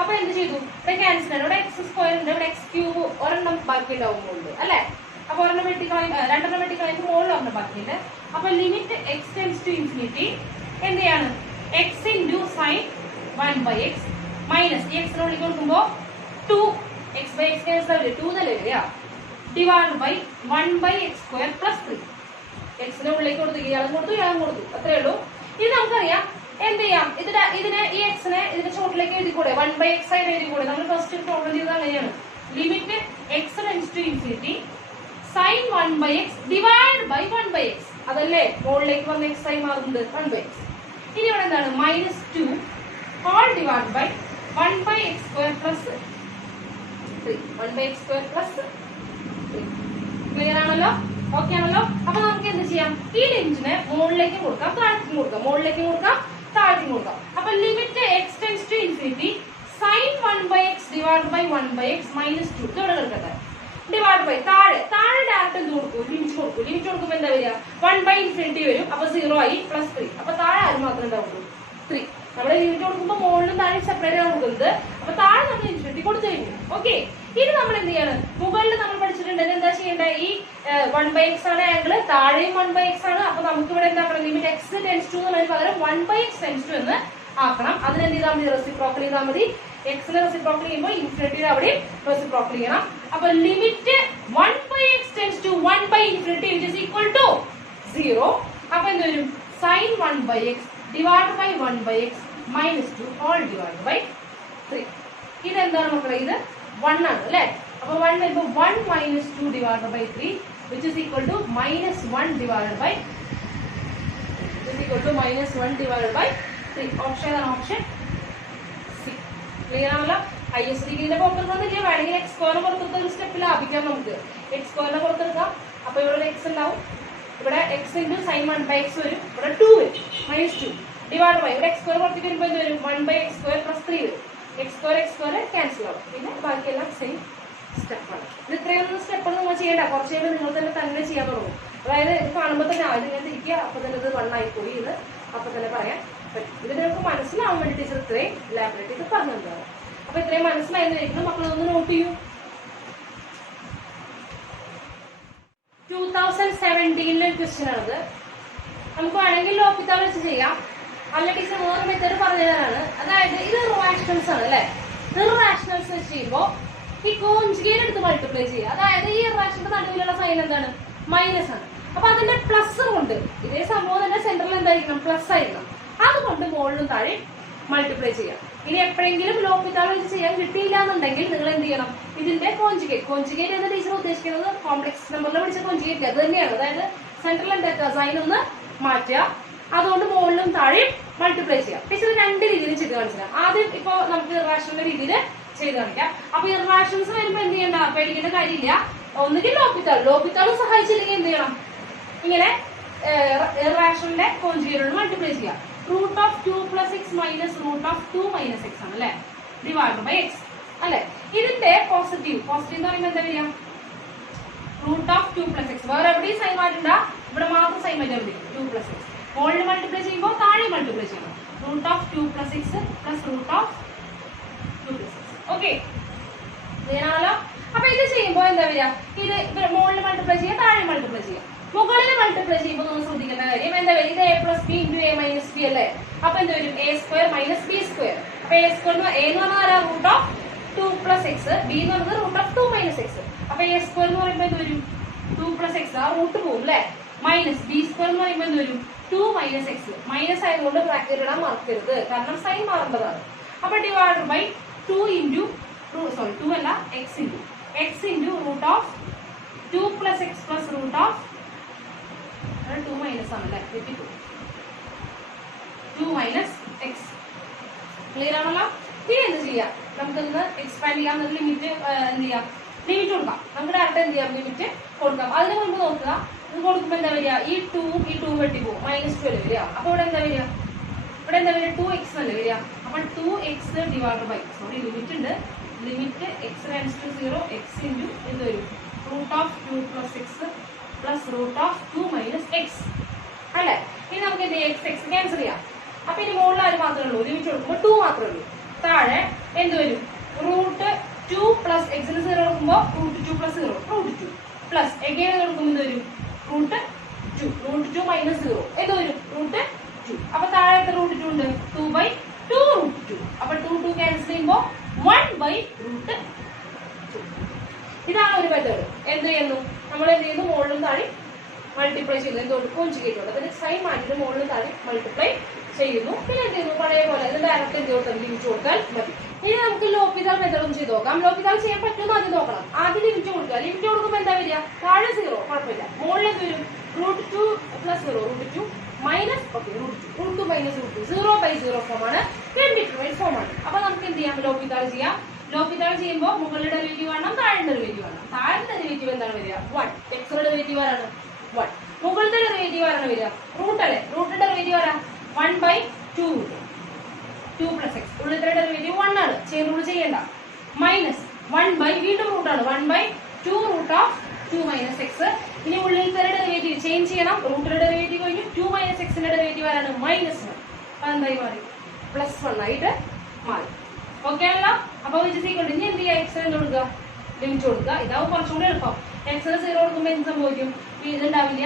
അപ്പൊ എന്ത് ചെയ്തു? ഇവിടെ ക്യാൻസൽ ആണ്. ഇവിടെ x സ്ക്വയർ ഉണ്ട്, ഇവിടെ x ക്യൂബ് ഒരെണ്ണം ബാക്കി ഉണ്ടാവുന്നുണ്ട് അല്ലെ? അപ്പൊ ഒരെണ്ണം വെട്ടിക്കളയുമ്പോൾ രണ്ടെണ്ണം വെട്ടിക്കളയുമ്പോൾ മുകളിൽ ഒരെണ്ണം ബാക്കിയുണ്ട്. അപ്പൊ limit x tends to infinity എന്ത് ചെയ്യാണ്? x into sine 1/x minus ഈ എക്സിനെ വിളിക്ക് കൊടുക്കുമ്പോൾ 2x/x ക്യാൻസൽ ആവില്ലേ? 2 തന്നെ വരിക divide by 1/x square plus 3. എക്സിനെ ഉള്ളിലേക്ക് കൊടുത്തു, ഇയാളും കൊടുത്തു, ഇയാളും കൊടുത്തു, അത്രേ ഉള്ളൂ. ഇത് നമുക്കറിയാം. എന്ത് ചെയ്യാം? ഇതിനെ ഈ എക്സിനെ ഇതിന്റെ ചോട്ടിലേക്ക് എഴുതിക്കൂടെ? 1/x ആയിട്ട് എഴുതിക്കൂടെ? നമ്മൾ ഫസ്റ്റ് പ്രോബ്ലം ചെയ്തത് അങ്ങനെയാണ്. Limit x tends to infinity sin 1/x divide by 1/x. അതല്ലേ മുകളിലേക്ക് വന്ന x ആയി മാറുന്നത് 1/x. ഇനി ഇവിടെ എന്താണ്? -2 whole divide by 1/x square plus 3. 1/x square plus 3. Clear ആണല്ലോ? ഓക്കെ ആണല്ലോ? അപ്പൊ നമുക്ക് എന്ത് ചെയ്യാം? ഈ ലിമിറ്റിനെ മുകളിലേക്കും കൊടുക്കാം, താഴേക്കും കൊടുക്കാം. മുകളിലേക്കും കൊടുക്കാം, താഴേക്കും കൊടുക്കാം. അപ്പൊ limit x tends to infinity sin 1/x divide by 1/x minus 2 ഇതോടെ കിടക്കട്ടെ. ഡിവൈഡ് ബൈ താഴെ ഡയറക്റ്റ് എന്ത് കൊടുക്കും? ലിമിറ്റ് കൊടുക്കും. ലിമിറ്റ് കൊടുക്കുമ്പോൾ എന്താ വരിക? 1/∞ വരും. അപ്പൊ 0 ആയി പ്ലസ് 3. അപ്പൊ താഴെ ആരും മാത്രമേ ഉണ്ടാവുള്ളൂ? 3. നമ്മുടെ ലിമിറ്റ് കൊടുക്കുമ്പോൾ മുകളിലും താഴെ സെപ്പറേറ്റ് ആണ് കൊടുക്കുന്നത്. അപ്പൊ താഴെ നമ്മൾ ഇൻഫിനിറ്റി കൊടുത്തു കഴിഞ്ഞു. ഓക്കെ, ഇനി നമ്മൾ എന്ത് ചെയ്യാണ്? മുകളിൽ നമ്മൾ പഠിച്ചിട്ടുണ്ട് എന്താ ചെയ്യേണ്ടത്? ഈ 1/x ആണ് ആംഗിള്, താഴെയും 1/x ആണ്. അപ്പൊ നമുക്ക് ഇവിടെ എന്താക്കണം? ലിമിറ്റ് x ടെൻഡ്സ് ടു എന്നതിന് പകരം 1/x ടെൻഡ്സ് ടു എന്ന് ആക്കണം. അതിന് എന്ത് ചെയ്താൽ മതി? റെസിപ്രോക്കൽ ചെയ്താൽ മതി. എക്സിനെ റെസിപ്രോക്കൽ ചെയ്യുമ്പോൾ ഇൻഫിനിറ്റിയുടെ അവിടെയും റെസിപ്രോക്കൽ ചെയ്യണം. അപ്പൊ limit 1/x tends to 1/∞ which is equal to 0. അപ്പൊ എന്ത് വരും? sin 1/x divide by 1/x minus 2 whole divide by 3. ഇതെന്താണ് മക്കളെ? ഇത് 1 ആണ് അല്ലെ? അപ്പൊ 1 വരുമ്പോൾ 1 minus 2 divided by 3 which is equal to -1 divided by -3. Option ആണ് ഓപ്ഷൻ സി. ക്ലിയർ ആണല്ലോ? ഹൈയസ്റ്റ് ഡിഗ്രിന്റെ പുറത്തെടുക്കാന്നില്ല. വേണമെങ്കിൽ x സ്ക്വയറിനെ പുറത്തെടുത്ത ഒരു സ്റ്റെപ്പ് ലാഭിക്കാം നമുക്ക്. x സ്ക്വയറിനെ പുറത്തെടുക്കാം. അപ്പൊ ഇവിടെ x ഉണ്ടാവും. ഇവിടെ x ഇൻറ്റു സൈൻ 1/x വരും. ഇവിടെ 2 വരും. -2 ഡിവൈഡ് ബൈ ഇവിടെ x സ്ക്വയർ പുറത്തേക്ക് വരുമ്പോൾ എന്ത് വരും? 1/x സ്ക്വയർ പ്ലസ് 3 വരും. x സ്ക്വയർ ക്യാൻസൽ ആവും. പിന്നെ ബാക്കിയെല്ലാം സെയിം സ്റ്റെപ്പാണ്. ഇത് ഇത്രയൊന്നും സ്റ്റെപ്പൊന്നും നിങ്ങൾ ചെയ്യേണ്ട. കുറച്ച് കഴിയുമ്പോൾ നിങ്ങൾ തന്നെ ചെയ്യാൻ തുടങ്ങും. അതായത് ഇത് കാണുമ്പോൾ തന്നെ ആദ്യം ഇങ്ങനെ തിരിക്കുക, അപ്പൊ തന്നെ ഇത് 1 ആയിപ്പോയി എന്ന് അപ്പൊ തന്നെ പറയാൻ പറ്റും. ഇത് നിങ്ങൾക്ക് മനസ്സിലാവാൻ വേണ്ടി ടീച്ചർ ഇത്രയും ലാബറേറ്റ് ഇത് പറഞ്ഞു തന്നതാണ്. അപ്പൊ ഇത്രയും മനസ്സിലായെന്ന് വയ്ക്കുന്നത് മക്കളൊന്ന് നോട്ട് ചെയ്യൂ. 2017 ക്വസ്റ്റ്യൻ ആണത്. നമുക്ക് വേണമെങ്കിൽ ലോപിതാൾ വെച്ച് ചെയ്യാം, അല്ല ടീച്ചർ വേറെ മെത്തേഡ് പറഞ്ഞു തരാനാണ്. അതായത് ഇത് റാഷണൽസ് ആണ് അല്ലെ? ഇറാഷണൽസ് വെച്ച് ചെയ്യുമ്പോൾ ഈ കോൺജുഗേറ്റ് എടുത്ത് മൾട്ടിപ്ലൈ ചെയ്യുക. അതായത് ഈ ഇറേഷന്റെ നടുവിലുള്ള സൈൻ എന്താണ്? മൈനസ് ആണ്. അപ്പൊ അതിന്റെ പ്ലസ് കൊണ്ട് ഇതേ സംഭവം തന്നെ സെന്ററിൽ എന്തായിരിക്കണം? പ്ലസ് ആയിരിക്കണം. അതുകൊണ്ട് മുകളിലും താഴെ മൾട്ടിപ്ലൈ ചെയ്യാം. ഇനി എപ്പോഴെങ്കിലും ലോപിതാൾ വെച്ച് ചെയ്യാൻ കിട്ടിയില്ല എന്നുണ്ടെങ്കിൽ നിങ്ങൾ എന്ത് ചെയ്യണം? ഇതിന്റെ കോൺജുഗേറ്റ് എന്ന ടീച്ചർ ഉദ്ദേശിക്കുന്നത് കോംപ്ലക്സ് നമ്പറിൽ വിളിച്ച കോൺജുഗേറ്റ് അത് തന്നെയാണ്. അതായത് സെന്ററിൽ എന്താ സൈൻ ഒന്ന് മാറ്റുക, അതുകൊണ്ട് മുകളിലും താഴെയും മൾട്ടിപ്ലൈ ചെയ്യാം. ടീച്ചർ രണ്ട് രീതിയിൽ ചെയ്ത് കാണിച്ചാൽ ആദ്യം ഇപ്പൊ നമുക്ക് ഇറേഷണൽ രീതിയിൽ ചെയ്ത് കാണിക്കാം. അപ്പൊ ഇറേഷൻസ് വരുമ്പോ എന്ത് ചെയ്യണ്ട? പേടിക്കേണ്ട കാര്യമില്ല. ഒന്നുകിൽ ലോപിതാൾ സഹായിച്ചില്ലെങ്കിൽ എന്ത് ചെയ്യണം? ഇങ്ങനെ ഇറേഷണലിന്റെ കോൺജുഗേറ്റ് മൾട്ടിപ്ലൈ ചെയ്യാം. Root of 2 + x minus root of 2 - x ആണ് അല്ലെ, ഡിവൈഡ് ബൈ x അല്ലെ. ഇതിന്റെ പോസിറ്റീവ് എന്ന് പറയുമ്പോൾ എന്താ വരിക? Root of 2 + x. വേറെ എവിടെയും സൈൻ മാറ്റണ്ട, ഇവിടെ മാത്രം സൈൻ മാറ്റാൻ മതി. 2 + x മുകളിൽ മൾട്ടിപ്ലൈ ചെയ്യുമ്പോൾ താഴെ മൾട്ടിപ്ലൈ ചെയ്യണം. Root of 2 + x plus root of 2 + x. Okay, ഇതിനാലോ. അപ്പൊ ഇത് ചെയ്യുമ്പോൾ എന്താ വരിക? ഇത് മുകളിൽ മൾട്ടിപ്ലൈ ചെയ്യാം, താഴെ മൾട്ടിപ്ലൈ ചെയ്യാം. മുകളിൽ മൾട്ടിപ്ലൈ ചെയ്യുമ്പോൾ നമ്മൾ ശ്രദ്ധിക്കേണ്ട കാര്യം എന്താ വരും? ഇത് a + b × a - b അല്ലേ. അപ്പൊ എന്ത് വരും? a² - b². അപ്പൊ a² എന്ന് പറഞ്ഞാൽ റൂട്ട് ഓഫ് 2 + x, b എന്ന് പറയുന്നത് റൂട്ട് ഓഫ് 2 - x. അപ്പൊ a² എന്ന് പറയുമ്പോൾ എന്ത് വരും? 2 + x. ആ റൂട്ട് പോകും അല്ലെ. മൈനസ് b² എന്ന് പറയുമ്പോൾ എന്ത് വരും? 2 - x. മൈനസ് ആയതുകൊണ്ട് ബ്രാക്കറ്റ് ഇടാൻ മറക്കരുത്, കാരണം സൈൻ മാറേണ്ടതാണ്. അപ്പൊ ഡിവൈഡ് ബൈ 2 അല്ല x into root of 2 + x plus root of 2 minus ആണല്ലേ, 2 - x. ക്ലിയർ ആണല്ലോ. ഇനി എന്ത് ചെയ്യാം? നമുക്കൊന്ന് എക്സ്പാൻഡ് ചെയ്യാം. ലിമിറ്റ് എന്ത് ചെയ്യാം? ലിമിറ്റ് കൊടുക്കാം. നമുക്ക് ഡയറക്റ്റ് എന്ത് ചെയ്യാം? ലിമിറ്റ് കൊടുക്കാം. അതിന് മുമ്പ് നോക്കുക, ഇത് കൊടുക്കുമ്പോൾ എന്താ വരിക? ഈ 2 വെട്ടി പോകും, -2 അല്ലേ വരിക. അപ്പൊ ഇവിടെ എന്താ വരിക? 2x അല്ലേ വരിക. അപ്പൊ 2x ഡിവൈഡ് ബൈ ലിമിറ്റ് ഉണ്ട്. ലിമിറ്റ് x → 0 x ഇൻറ്റു എന്ത് വരും? Root of 2 + x plus root of 2 - x അല്ലെ. ഇനി നമുക്ക് എന്ത് ചെയ്യാം? x ക്യാൻസൽ ചെയ്യാം. അപ്പൊ ഇനി മുകളിൽ ആര് മാത്രമേ ഉള്ളൂ? ലിമിറ്റ് കൊടുക്കുമ്പോൾ 2 മാത്രമേ ഉള്ളൂ. താഴെ എന്ത് വരും? റൂട്ട് 2 + x ന് 0 കൊടുക്കുമ്പോൾ റൂട്ട് 2 + 0 റൂട്ട് 2 പ്ലസ് എഗെയിൻ കൊടുക്കുമ്പോൾ എന്ത് വരും? റൂട്ട് 2 - 0 എന്ത് വരും? റൂട്ട് 2. അപ്പൊ താഴെ എത്ര റൂട്ട് 2 ഉണ്ട്? 2/2 റൂട്ട് 2. അപ്പൊ 2 ക്യാൻസൽ ചെയ്യുമ്പോൾ 1/√2. ഇതാണ് ഒരു മെത്തേഡ്. എന്ത് ചെയ്യുന്നു? നമ്മൾ എന്ത് ചെയ്യുന്നു? മുകളിലും താഴെ മൾട്ടിപ്ലൈ ചെയ്യുന്നു. എന്തുകൊണ്ട്? കോൺജുഗേറ്റ് കൊണ്ട്. അതിന് സൈൻ മാറ്റിയിട്ട് മുകളിലും താഴെ മൾട്ടിപ്ലൈ ചെയ്യുന്നു. പിന്നെ എന്ത് ചെയ്യുന്നു? പഴയ പോലെ ഇത് ഡയറക്റ്റ് എന്ത് കൊടുത്താൽ ലിമിറ്റ് കൊടുത്താൽ മതി. ഇനി നമുക്ക് ലോപിതാൾ മെത്തേഡ് ഒന്ന് ചെയ്ത് നോക്കാം. ലോപിതാൾ ചെയ്യാൻ പറ്റുമെന്ന് ആദ്യം നോക്കണം. ആദ്യം ലിമിറ്റ് കൊടുക്കുക. ലിമിറ്റ് കൊടുക്കുമ്പോൾ എന്താ വരിക? താഴെ 0, കുഴപ്പമില്ല. മുകളിൽ എന്ത് വരും? Root 2 + 0 root 2 minus root 2 - root 2 0/0 ഫോമാണ്, ഇൻഡിറ്റർമിനേറ്റ് ഫോമാണ്. അപ്പൊ നമുക്ക് എന്ത് ചെയ്യാം? ലോപിതാൾ ചെയ്യാം. ലോപിതാൾ ചെയ്യുമ്പോൾ മുകളിലെ ഡെറിവേറ്റീവ് ആണ്, താഴെ ഡെറിവേറ്റീവ് ആണ്. താഴെ ഡെറിവേറ്റീവ് എന്താണ് വരിക? 1. x ഡെറിവേറ്റീവ് ആരാണ്? 1. മുകളിലെ ഡെറിവേറ്റീവ് ആരാണ് വരിക? റൂട്ട് അല്ലേ. റൂട്ട് ഡെറിവേറ്റീവ് ആരാ? 1/2 2 + x. ഉള്ളിലെ ഡെറിവേറ്റീവ് 1 ആണ്, ചെയിൻ റൂൾ ചെയ്യേണ്ട. മൈനസ് 1/ വീണ്ടും റൂട്ടാണ് 1/2 റൂട്ട് ഓഫ് 2 - x. ഇനി ഉള്ളിലത്തെ ഡെറിവേറ്റീവ് ചേഞ്ച് ചെയ്യണം. റൂട്ടിലെ ഡെറിവേറ്റീവ് കഴിഞ്ഞു. 2 - x ന്റെ ഡെറിവേറ്റീവ് ആരാണ്? -1. അതെന്തായി മാറി? +1 ആയിട്ട് മാറി. ഓക്കെ ആണല്ലോ. അപ്പൊ ഇനി എന്ത് ചെയ്യുക? x എന്ത് കൊടുക്കുക? ലിമിറ്റ് കൊടുക്കുക. ഇതാവും കുറച്ചുകൂടി എളുപ്പം. x 0 കൊടുക്കുമ്പോൾ എന്ത് സംഭവിക്കും? ഇതുണ്ടാവില്ല.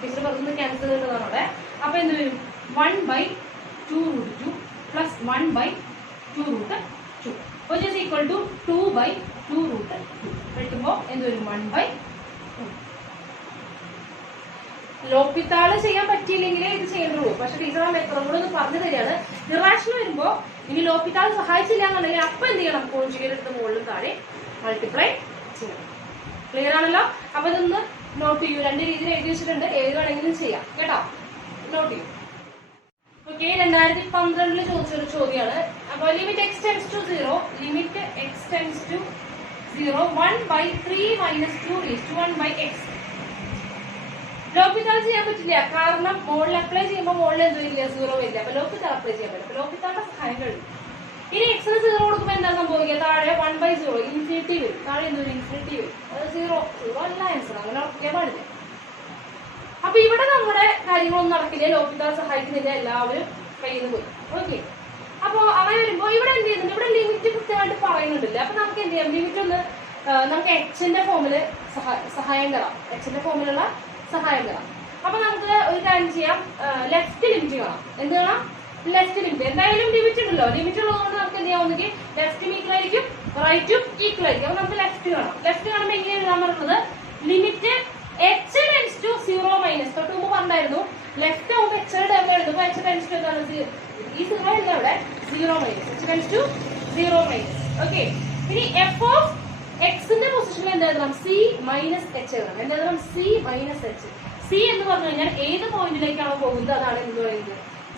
ടീച്ചർ പറഞ്ഞത് ക്യാൻസൽ ചെയ്തതാണ് അവിടെ. അപ്പൊ എന്ത് വരും? 1/2 root 2 plus 1/2 root 2 which is equal to 2/2 root 2. വെട്ടുമ്പോൾ എന്ത് വരും? 1/2. ലോപിതാൾ ചെയ്യാൻ പറ്റിയില്ലെങ്കിലേ ഇത് ചെയ്യേണ്ടുള്ളൂ. പക്ഷെ ടീച്ചർ ആ മെത്തേഡ് കൂടെ ഒന്ന് പറഞ്ഞു തരികയാണ്. ഇറാഷണൽ വരുമ്പോ ഇനി ലോപിതാൾ സഹായിച്ചില്ല എന്നുണ്ടെങ്കിൽ അപ്പൊ എന്ത് ചെയ്യണം? കോൺജുഗേറ്റ് എടുത്ത് മുകളിലും താഴെ മൾട്ടിപ്ലൈ ചെയ്യണം. ക്ലിയർ ആണല്ലോ. അപ്പൊ ഇതൊന്ന് നോട്ട് ചെയ്യൂ. രണ്ട് രീതിയിൽ എഴുതി വെച്ചിട്ടുണ്ട്, ഏത് വേണമെങ്കിലും ചെയ്യാം കേട്ടോ. നോട്ട് ചെയ്യൂ. ഓക്കെ, 2012 ചോദിച്ചൊരു ചോദ്യമാണ്. അപ്പൊ limit x → 0 limit x → 0 1/3 - 2 = 1/x. ലോപിതാൾ ചെയ്യാൻ പറ്റില്ല, കാരണം മോളിൽ അപ്ലൈ ചെയ്യുമ്പോൾ മോളിൽ എന്ത് വരില്ല? 0 വരില്ല. അപ്പൊ ലോപിതാൾ അപ്ലൈ ചെയ്യാൻ പറ്റില്ല. ലോപിതാളുടെ സഹായം കഴിയും. ഇനി x ന് 0 കൊടുക്കുമ്പോൾ എന്താ സംഭവിക്കുക? താഴെ 1/0 ഇൻഫിനിറ്റി വരും. താഴെ എന്ത് വരും? ഇൻഫിനിറ്റി വരും. അത് 0 അല്ല ആൻസർ. അങ്ങനെ ഉറപ്പിക്കാൻ പാടില്ല. അപ്പൊ ഇവിടെ നമ്മുടെ കാര്യങ്ങളൊന്നും നടക്കില്ല. ലോപിതാൾ സഹായിക്കുന്നില്ല, എല്ലാവരും കയ്യിൽ നിന്ന് പോയി. ഓക്കെ, അപ്പൊ അങ്ങനെ വരുമ്പോ ഇവിടെ എന്ത് ചെയ്യുന്നുണ്ട്? ഇവിടെ ലിമിറ്റ് കൃത്യമായിട്ട് പറയുന്നുണ്ടല്ലേ. അപ്പൊ നമുക്ക് എന്ത് ചെയ്യാം? ലിമിറ്റ് ഒന്ന് നമുക്ക് എച്ചിന്റെ ഫോമില് സഹായം തരാം. എച്ചിന്റെ ഫോമിലുള്ള സഹായം തരാം. അപ്പൊ നമുക്ക് ഒരു കാര്യം ചെയ്യാം. ലെഫ്റ്റ് ലിമിറ്റ് കാണാം. എന്ത് കാണാം? ലെഫ്റ്റ് ലിമിറ്റ് എന്തായാലും ലിമിറ്റ് ഉണ്ടല്ലോ, ലിമിറ്റ് ഉള്ളതുകൊണ്ട് നമുക്ക് എന്ത് ചെയ്യാവുന്നെങ്കിൽ ലെഫ്റ്റും ഈക്വൽ ആയിരിക്കും റൈറ്റും ഈക്വൽ ആയിരിക്കും. അപ്പൊ നമുക്ക് ലെഫ്റ്റ് കാണാം. ലെഫ്റ്റ് കാണുമ്പോൾ എങ്ങനെ എഴുതാൻ പറയുന്നത് limit h tends to 0 minus തൊട്ട് മുമ്പ് പറഞ്ഞായിരുന്നു ലെഫ്റ്റ് ആവുമ്പോൾ h യുടെ ടേം എഴുതുമ്പോൾ h ടെൻസ് ടു എന്താണ് ഈ 0 അല്ല ഇവിടെ 0 minus h tends to 0 minus. Okay, ഇനി f ഓഫ് x ന്റെ പൊസിഷനിൽ എന്താ എഴുതണം c മൈനസ് h എഴുതണം. എന്താ എഴുതണം c മൈനസ് h. c എന്ന് പറഞ്ഞു കഴിഞ്ഞാൽ ഏത് പോയിന്റിലേക്കാണോ പോകുന്നത് അതാണ് എന്ത് പറയുന്നത്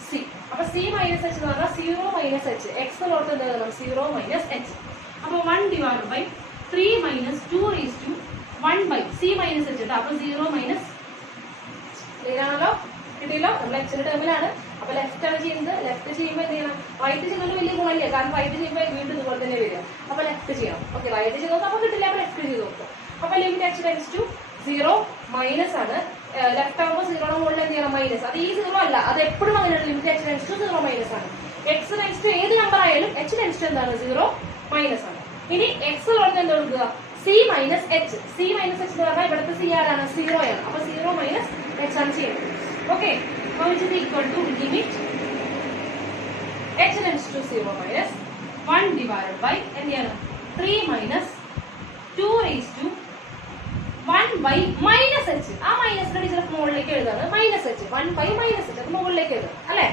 c. അപ്പൊ c മൈനസ് h എന്ന് പറഞ്ഞാൽ 0 മൈനസ് h. x ലോട്ട് എന്താ എഴുതണം 0 മൈനസ് h. അപ്പൊ 1 divide by 3 minus 2 raise to 1 by c minus h. അപ്പൊ 0 മൈനസ് ആണല്ലോ, കിട്ടിയല്ലോ. നമ്മൾ h ന്റെ ടേമിലാണ്. അപ്പൊ ലെഫ്റ്റ് ആണ് ചെയ്യുന്നത്. ലെഫ്റ്റ് ചെയ്യുമ്പോൾ എന്ത് ചെയ്യണം? റൈറ്റ് ചെയ്യുന്നത് വലിയ ഗുണമില്ല, കാരണം റൈറ്റ് ചെയ്യുമ്പോൾ വീണ്ടും ഇതുപോലെ തന്നെ വരിക. അപ്പൊ ലെഫ്റ്റ് ചെയ്യണം. ഓക്കെ, റൈറ്റ് ചെയ്ത് നോക്കാം, അപ്പൊ കിട്ടില്ല. അപ്പൊ ലെഫ്റ്റ് ചെയ്ത് നോക്കാം. അപ്പൊ limit h tends to 0 minus ആണ്. ലെഫ്റ്റ് ആകുമ്പോൾ 0 മുകളിൽ എന്ത് ചെയ്യണം? മൈനസ്. അത് ഈ 0 അല്ല, അത് എപ്പോഴും അങ്ങനെയാണ്. Limit h tends to 0 minus ആണ്. x ടെൻസ് ടു ഏത് നമ്പർ ആയാലും h ടെൻസ് ടു എന്താണ്? 0 മൈനസ് ആണ്. ഇനി x ലോട്ട് എന്താ കൊടുക്കുക? c minus h. c minus h എന്ന് പറഞ്ഞാൽ ഇവിടുത്തെ c ആരാണ്? 0 ആണ്. അപ്പൊ 0 മൈനസ് h ആണ് ചെയ്യുന്നത്. Okay, which is equal to limit h tends to 0 minus 1 divided by എന്ത് ചെയ്യണം? 3 minus 2 raised to 1 by minus h. ആ മൈനസിന്റെ ടീച്ചർ മുകളിലേക്ക് എഴുതാണ് minus h. 1 by minus h അത് മുകളിലേക്ക് എഴുതാം അല്ലെ.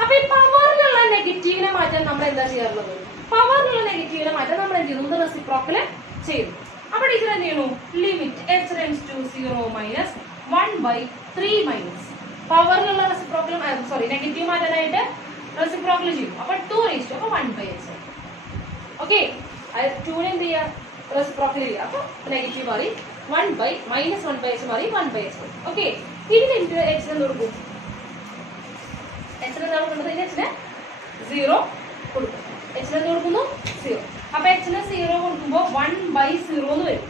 അപ്പൊ ഈ പവറിലുള്ള നെഗറ്റീവിനെ മാറ്റാൻ നമ്മൾ എന്താ ചെയ്യാറുള്ളത്? പവറിലുള്ള നെഗറ്റീവിനെ മാറ്റാൻ നമ്മൾ എന്ത് ചെയ്യുന്നു? റെസിപ്രോക്കൽ ചെയ്തു. അപ്പൊ ടീച്ചർ എന്ത് ചെയ്യുന്നു? Limit h tends to 0 minus 1 by 3 minus പവറിലുള്ള റെസിപ്രോക്കൽ സോറി നെഗറ്റീവ് മാറ്റാനായിട്ട് റെസിപ്രോക്കൽ ചെയ്യും. അപ്പൊ 2 റേസ് ടു അപ്പൊ 1 by h. ഓക്കെ, 2 എന്ത് ചെയ്യുക? റെസിപ്രോക്കൽ ചെയ്യുക. അപ്പൊ നെഗറ്റീവ് മാറി 1 by മൈനസ് 1 by h മാറി 1 by h. ഓക്കെ, ഇതിന് എനിക്ക് h എന്ത് കൊടുക്കും? h എന്താണ് കൊടുക്കുന്നത്? ഇതിന് h ന് 0 കൊടുക്കും. h എന്ത് കൊടുക്കുന്നു? 0. അപ്പൊ h ന് 0 കൊടുക്കുമ്പോൾ 1 by 0 എന്ന് വരും.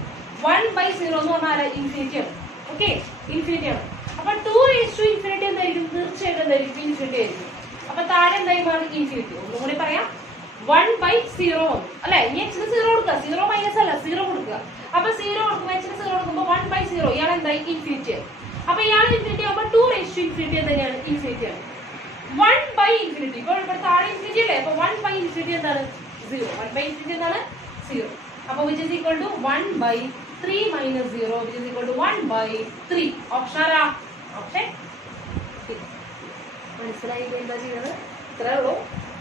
1 by 0 എന്ന് പറഞ്ഞാൽ ഇൻഫിനിറ്റി ആണ്. ഓക്കെ, ഇൻഫിനിറ്റി ആണ്. അപ്പൊ 2 റേസ് ടു ഇൻഫിനിറ്റി എന്തായിരിക്കും? തീർച്ചയായിട്ടും എന്തായിരിക്കും? ഇൻഫിനിറ്റി ആയിരിക്കും. അപ്പൊ താഴെ എന്തായി മാറി? ഇൻഫിനിറ്റി. ഒന്നും കൂടി പറയാം, 1 by 0 വന്നു അല്ലെ. ഇനി h ന് 0 കൊടുക്കുക. 0 മൈനസ് അല്ല, 0 കൊടുക്കുക. അപ്പൊ 0 കൊടുക്കുമ്പോൾ h ന് 0 കൊടുക്കുമ്പോൾ 1 by 0 ഇയാൾ എന്തായി? ഇൻഫിനിറ്റി ആയി. അപ്പൊ ഇയാൾ ഇൻഫിനിറ്റി ആകുമ്പോൾ 2 റേസ് ടു ഇൻഫിനിറ്റി തന്നെയാണ് ഇൻഫിനിറ്റി ആണ്. 1 by ഇൻഫിനിറ്റി. ഇപ്പോൾ ഇവിടെ താഴെ ഇൻഫിനിറ്റി അല്ലേ. അപ്പൊ 1 by ഇൻഫിനിറ്റി എന്താണ്? 0. 1 by ഇൻഫിനിറ്റി എന്താണ്? 0. അപ്പൊ which is equal to 1 by 3 minus 0 which is equal to 1 by 3. Option ആരാ? ഓപ്ഷൻ മനസ്സിലായി എന്താ ചെയ്യുന്നത്? ഇത്രേ ഉള്ളൂ.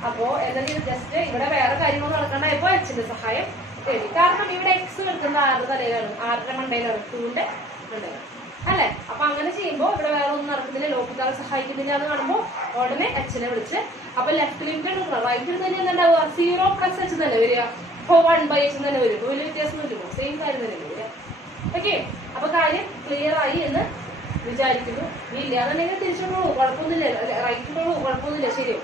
അപ്പോ എന്താ ചെയ്യുന്നത്? ജസ്റ്റ് ഇവിടെ വേറെ കാര്യങ്ങളൊന്നും നടക്കണ്ടായപ്പോ h ന്റെ സഹായം തേടി. കാരണം ഇവിടെ x എടുക്കുന്നത് ആരുടെ തലയിലാണ്? ആരുടെ മണ്ടയിലാണ്? 2ന്റെ മണ്ടയിലാണ് അല്ലെ. അപ്പൊ അങ്ങനെ ചെയ്യുമ്പോൾ ഇവിടെ വേറെ ഒന്നും നടക്കുന്നില്ല, ലോക്കിക്കാരെ സഹായിക്കുന്നില്ല എന്ന് കാണുമ്പോൾ ഉടനെ h നെ വിളിച്ച് അപ്പൊ ലെഫ്റ്റ് ലിമിറ്റ് എടുക്കണം. റൈറ്റിൽ തന്നെ എന്താണ്ടാവുക? 0 പ്ലസ് h തന്നെ വരിക. അപ്പൊ 1 by h തന്നെ വരും. വലിയ വ്യത്യാസം വരുമോ? സെയിം കാര്യം തന്നെ വരിക. ഓക്കെ, അപ്പൊ കാര്യം ക്ലിയർ ആയി എന്ന് വിചാരിക്കുന്നു. ഇല്ല എന്നുണ്ടെങ്കിൽ തിരിച്ചോളൂ, കുഴപ്പമൊന്നുമില്ല. റൈറ്റിനോളൂ, കുഴപ്പമൊന്നുമില്ല. ശരിയോ?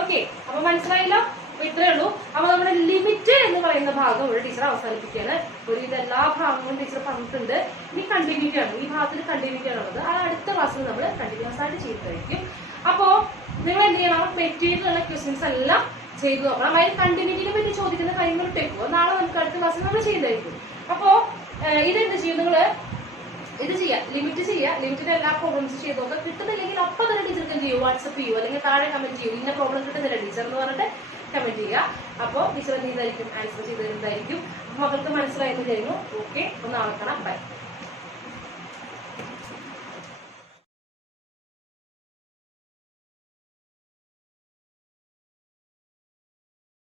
ഓക്കെ, അപ്പൊ മനസ്സിലായല്ലോ. അപ്പൊ ഇത്രേ ഉള്ളൂ. അപ്പൊ നമ്മുടെ ലിമിറ്റ് എന്ന് പറയുന്ന ഭാഗം ഇവിടെ ടീച്ചർ അവസാനിപ്പിക്കുകയാണ്. ഒരു എല്ലാ ഭാഗങ്ങളും ടീച്ചർ പറഞ്ഞിട്ടുണ്ട്. ഇനി കണ്ടിന്യൂറ്റി ആണ്. ഈ ഭാഗത്തിൽ കണ്ടിന്യൂറ്റി ആണുള്ളത്. അത് അടുത്ത ക്ലാസ്സിൽ നമ്മൾ കണ്ടിന്യൂസ് ആയിട്ട് ചെയ്തിട്ടായിരിക്കും. അപ്പോ നിങ്ങൾ എന്ത് ചെയ്യണം? മെറ്റീരിയലുള്ള ക്വസ്റ്റ്യൻസ് എല്ലാം ചെയ്തു നോക്കണം. അതിൽ കണ്ടിന്യൂറ്റിനെ പറ്റി ചോദിക്കുന്ന കാര്യങ്ങൾ ഇട്ടേക്കും. നാളെ നമുക്ക് അടുത്ത ക്ലാസ്സിൽ നമ്മൾ ചെയ്തായിരിക്കും. അപ്പോ ഇതെന്ത് ചെയ്യും? നിങ്ങള് ഇത് ചെയ്യാം, ലിമിറ്റ് ചെയ്യുക. ലിമിറ്റിന്റെ എല്ലാ പ്രോബ്ലംസ് ചെയ്ത് നോക്കുക. കിട്ടുന്നില്ലെങ്കിൽ അപ്പം തന്നെ ടീച്ചർക്ക് എന്ത് ചെയ്യും? വാട്സപ്പ് ചെയ്യൂ, അല്ലെങ്കിൽ താഴെ കമന്റ് ചെയ്യൂ. ഇന്ന പ്രോബ്ലം കിട്ടുന്നില്ല ടീച്ചർ എന്ന് പറഞ്ഞിട്ട് കമന്റ് ചെയ്യുക. അപ്പോൾ ടീച്ചർ എന്ത് ചെയ്തായിരിക്കും? ആൻസർ ചെയ്ത് തരുന്നതായിരിക്കും. അപ്പൊ മക്കൾക്ക് മനസ്സിലായെന്ന് വിചാരിക്കുന്നു. ഓക്കെ, ഒന്ന് നാളെ കാണാം. ബൈ.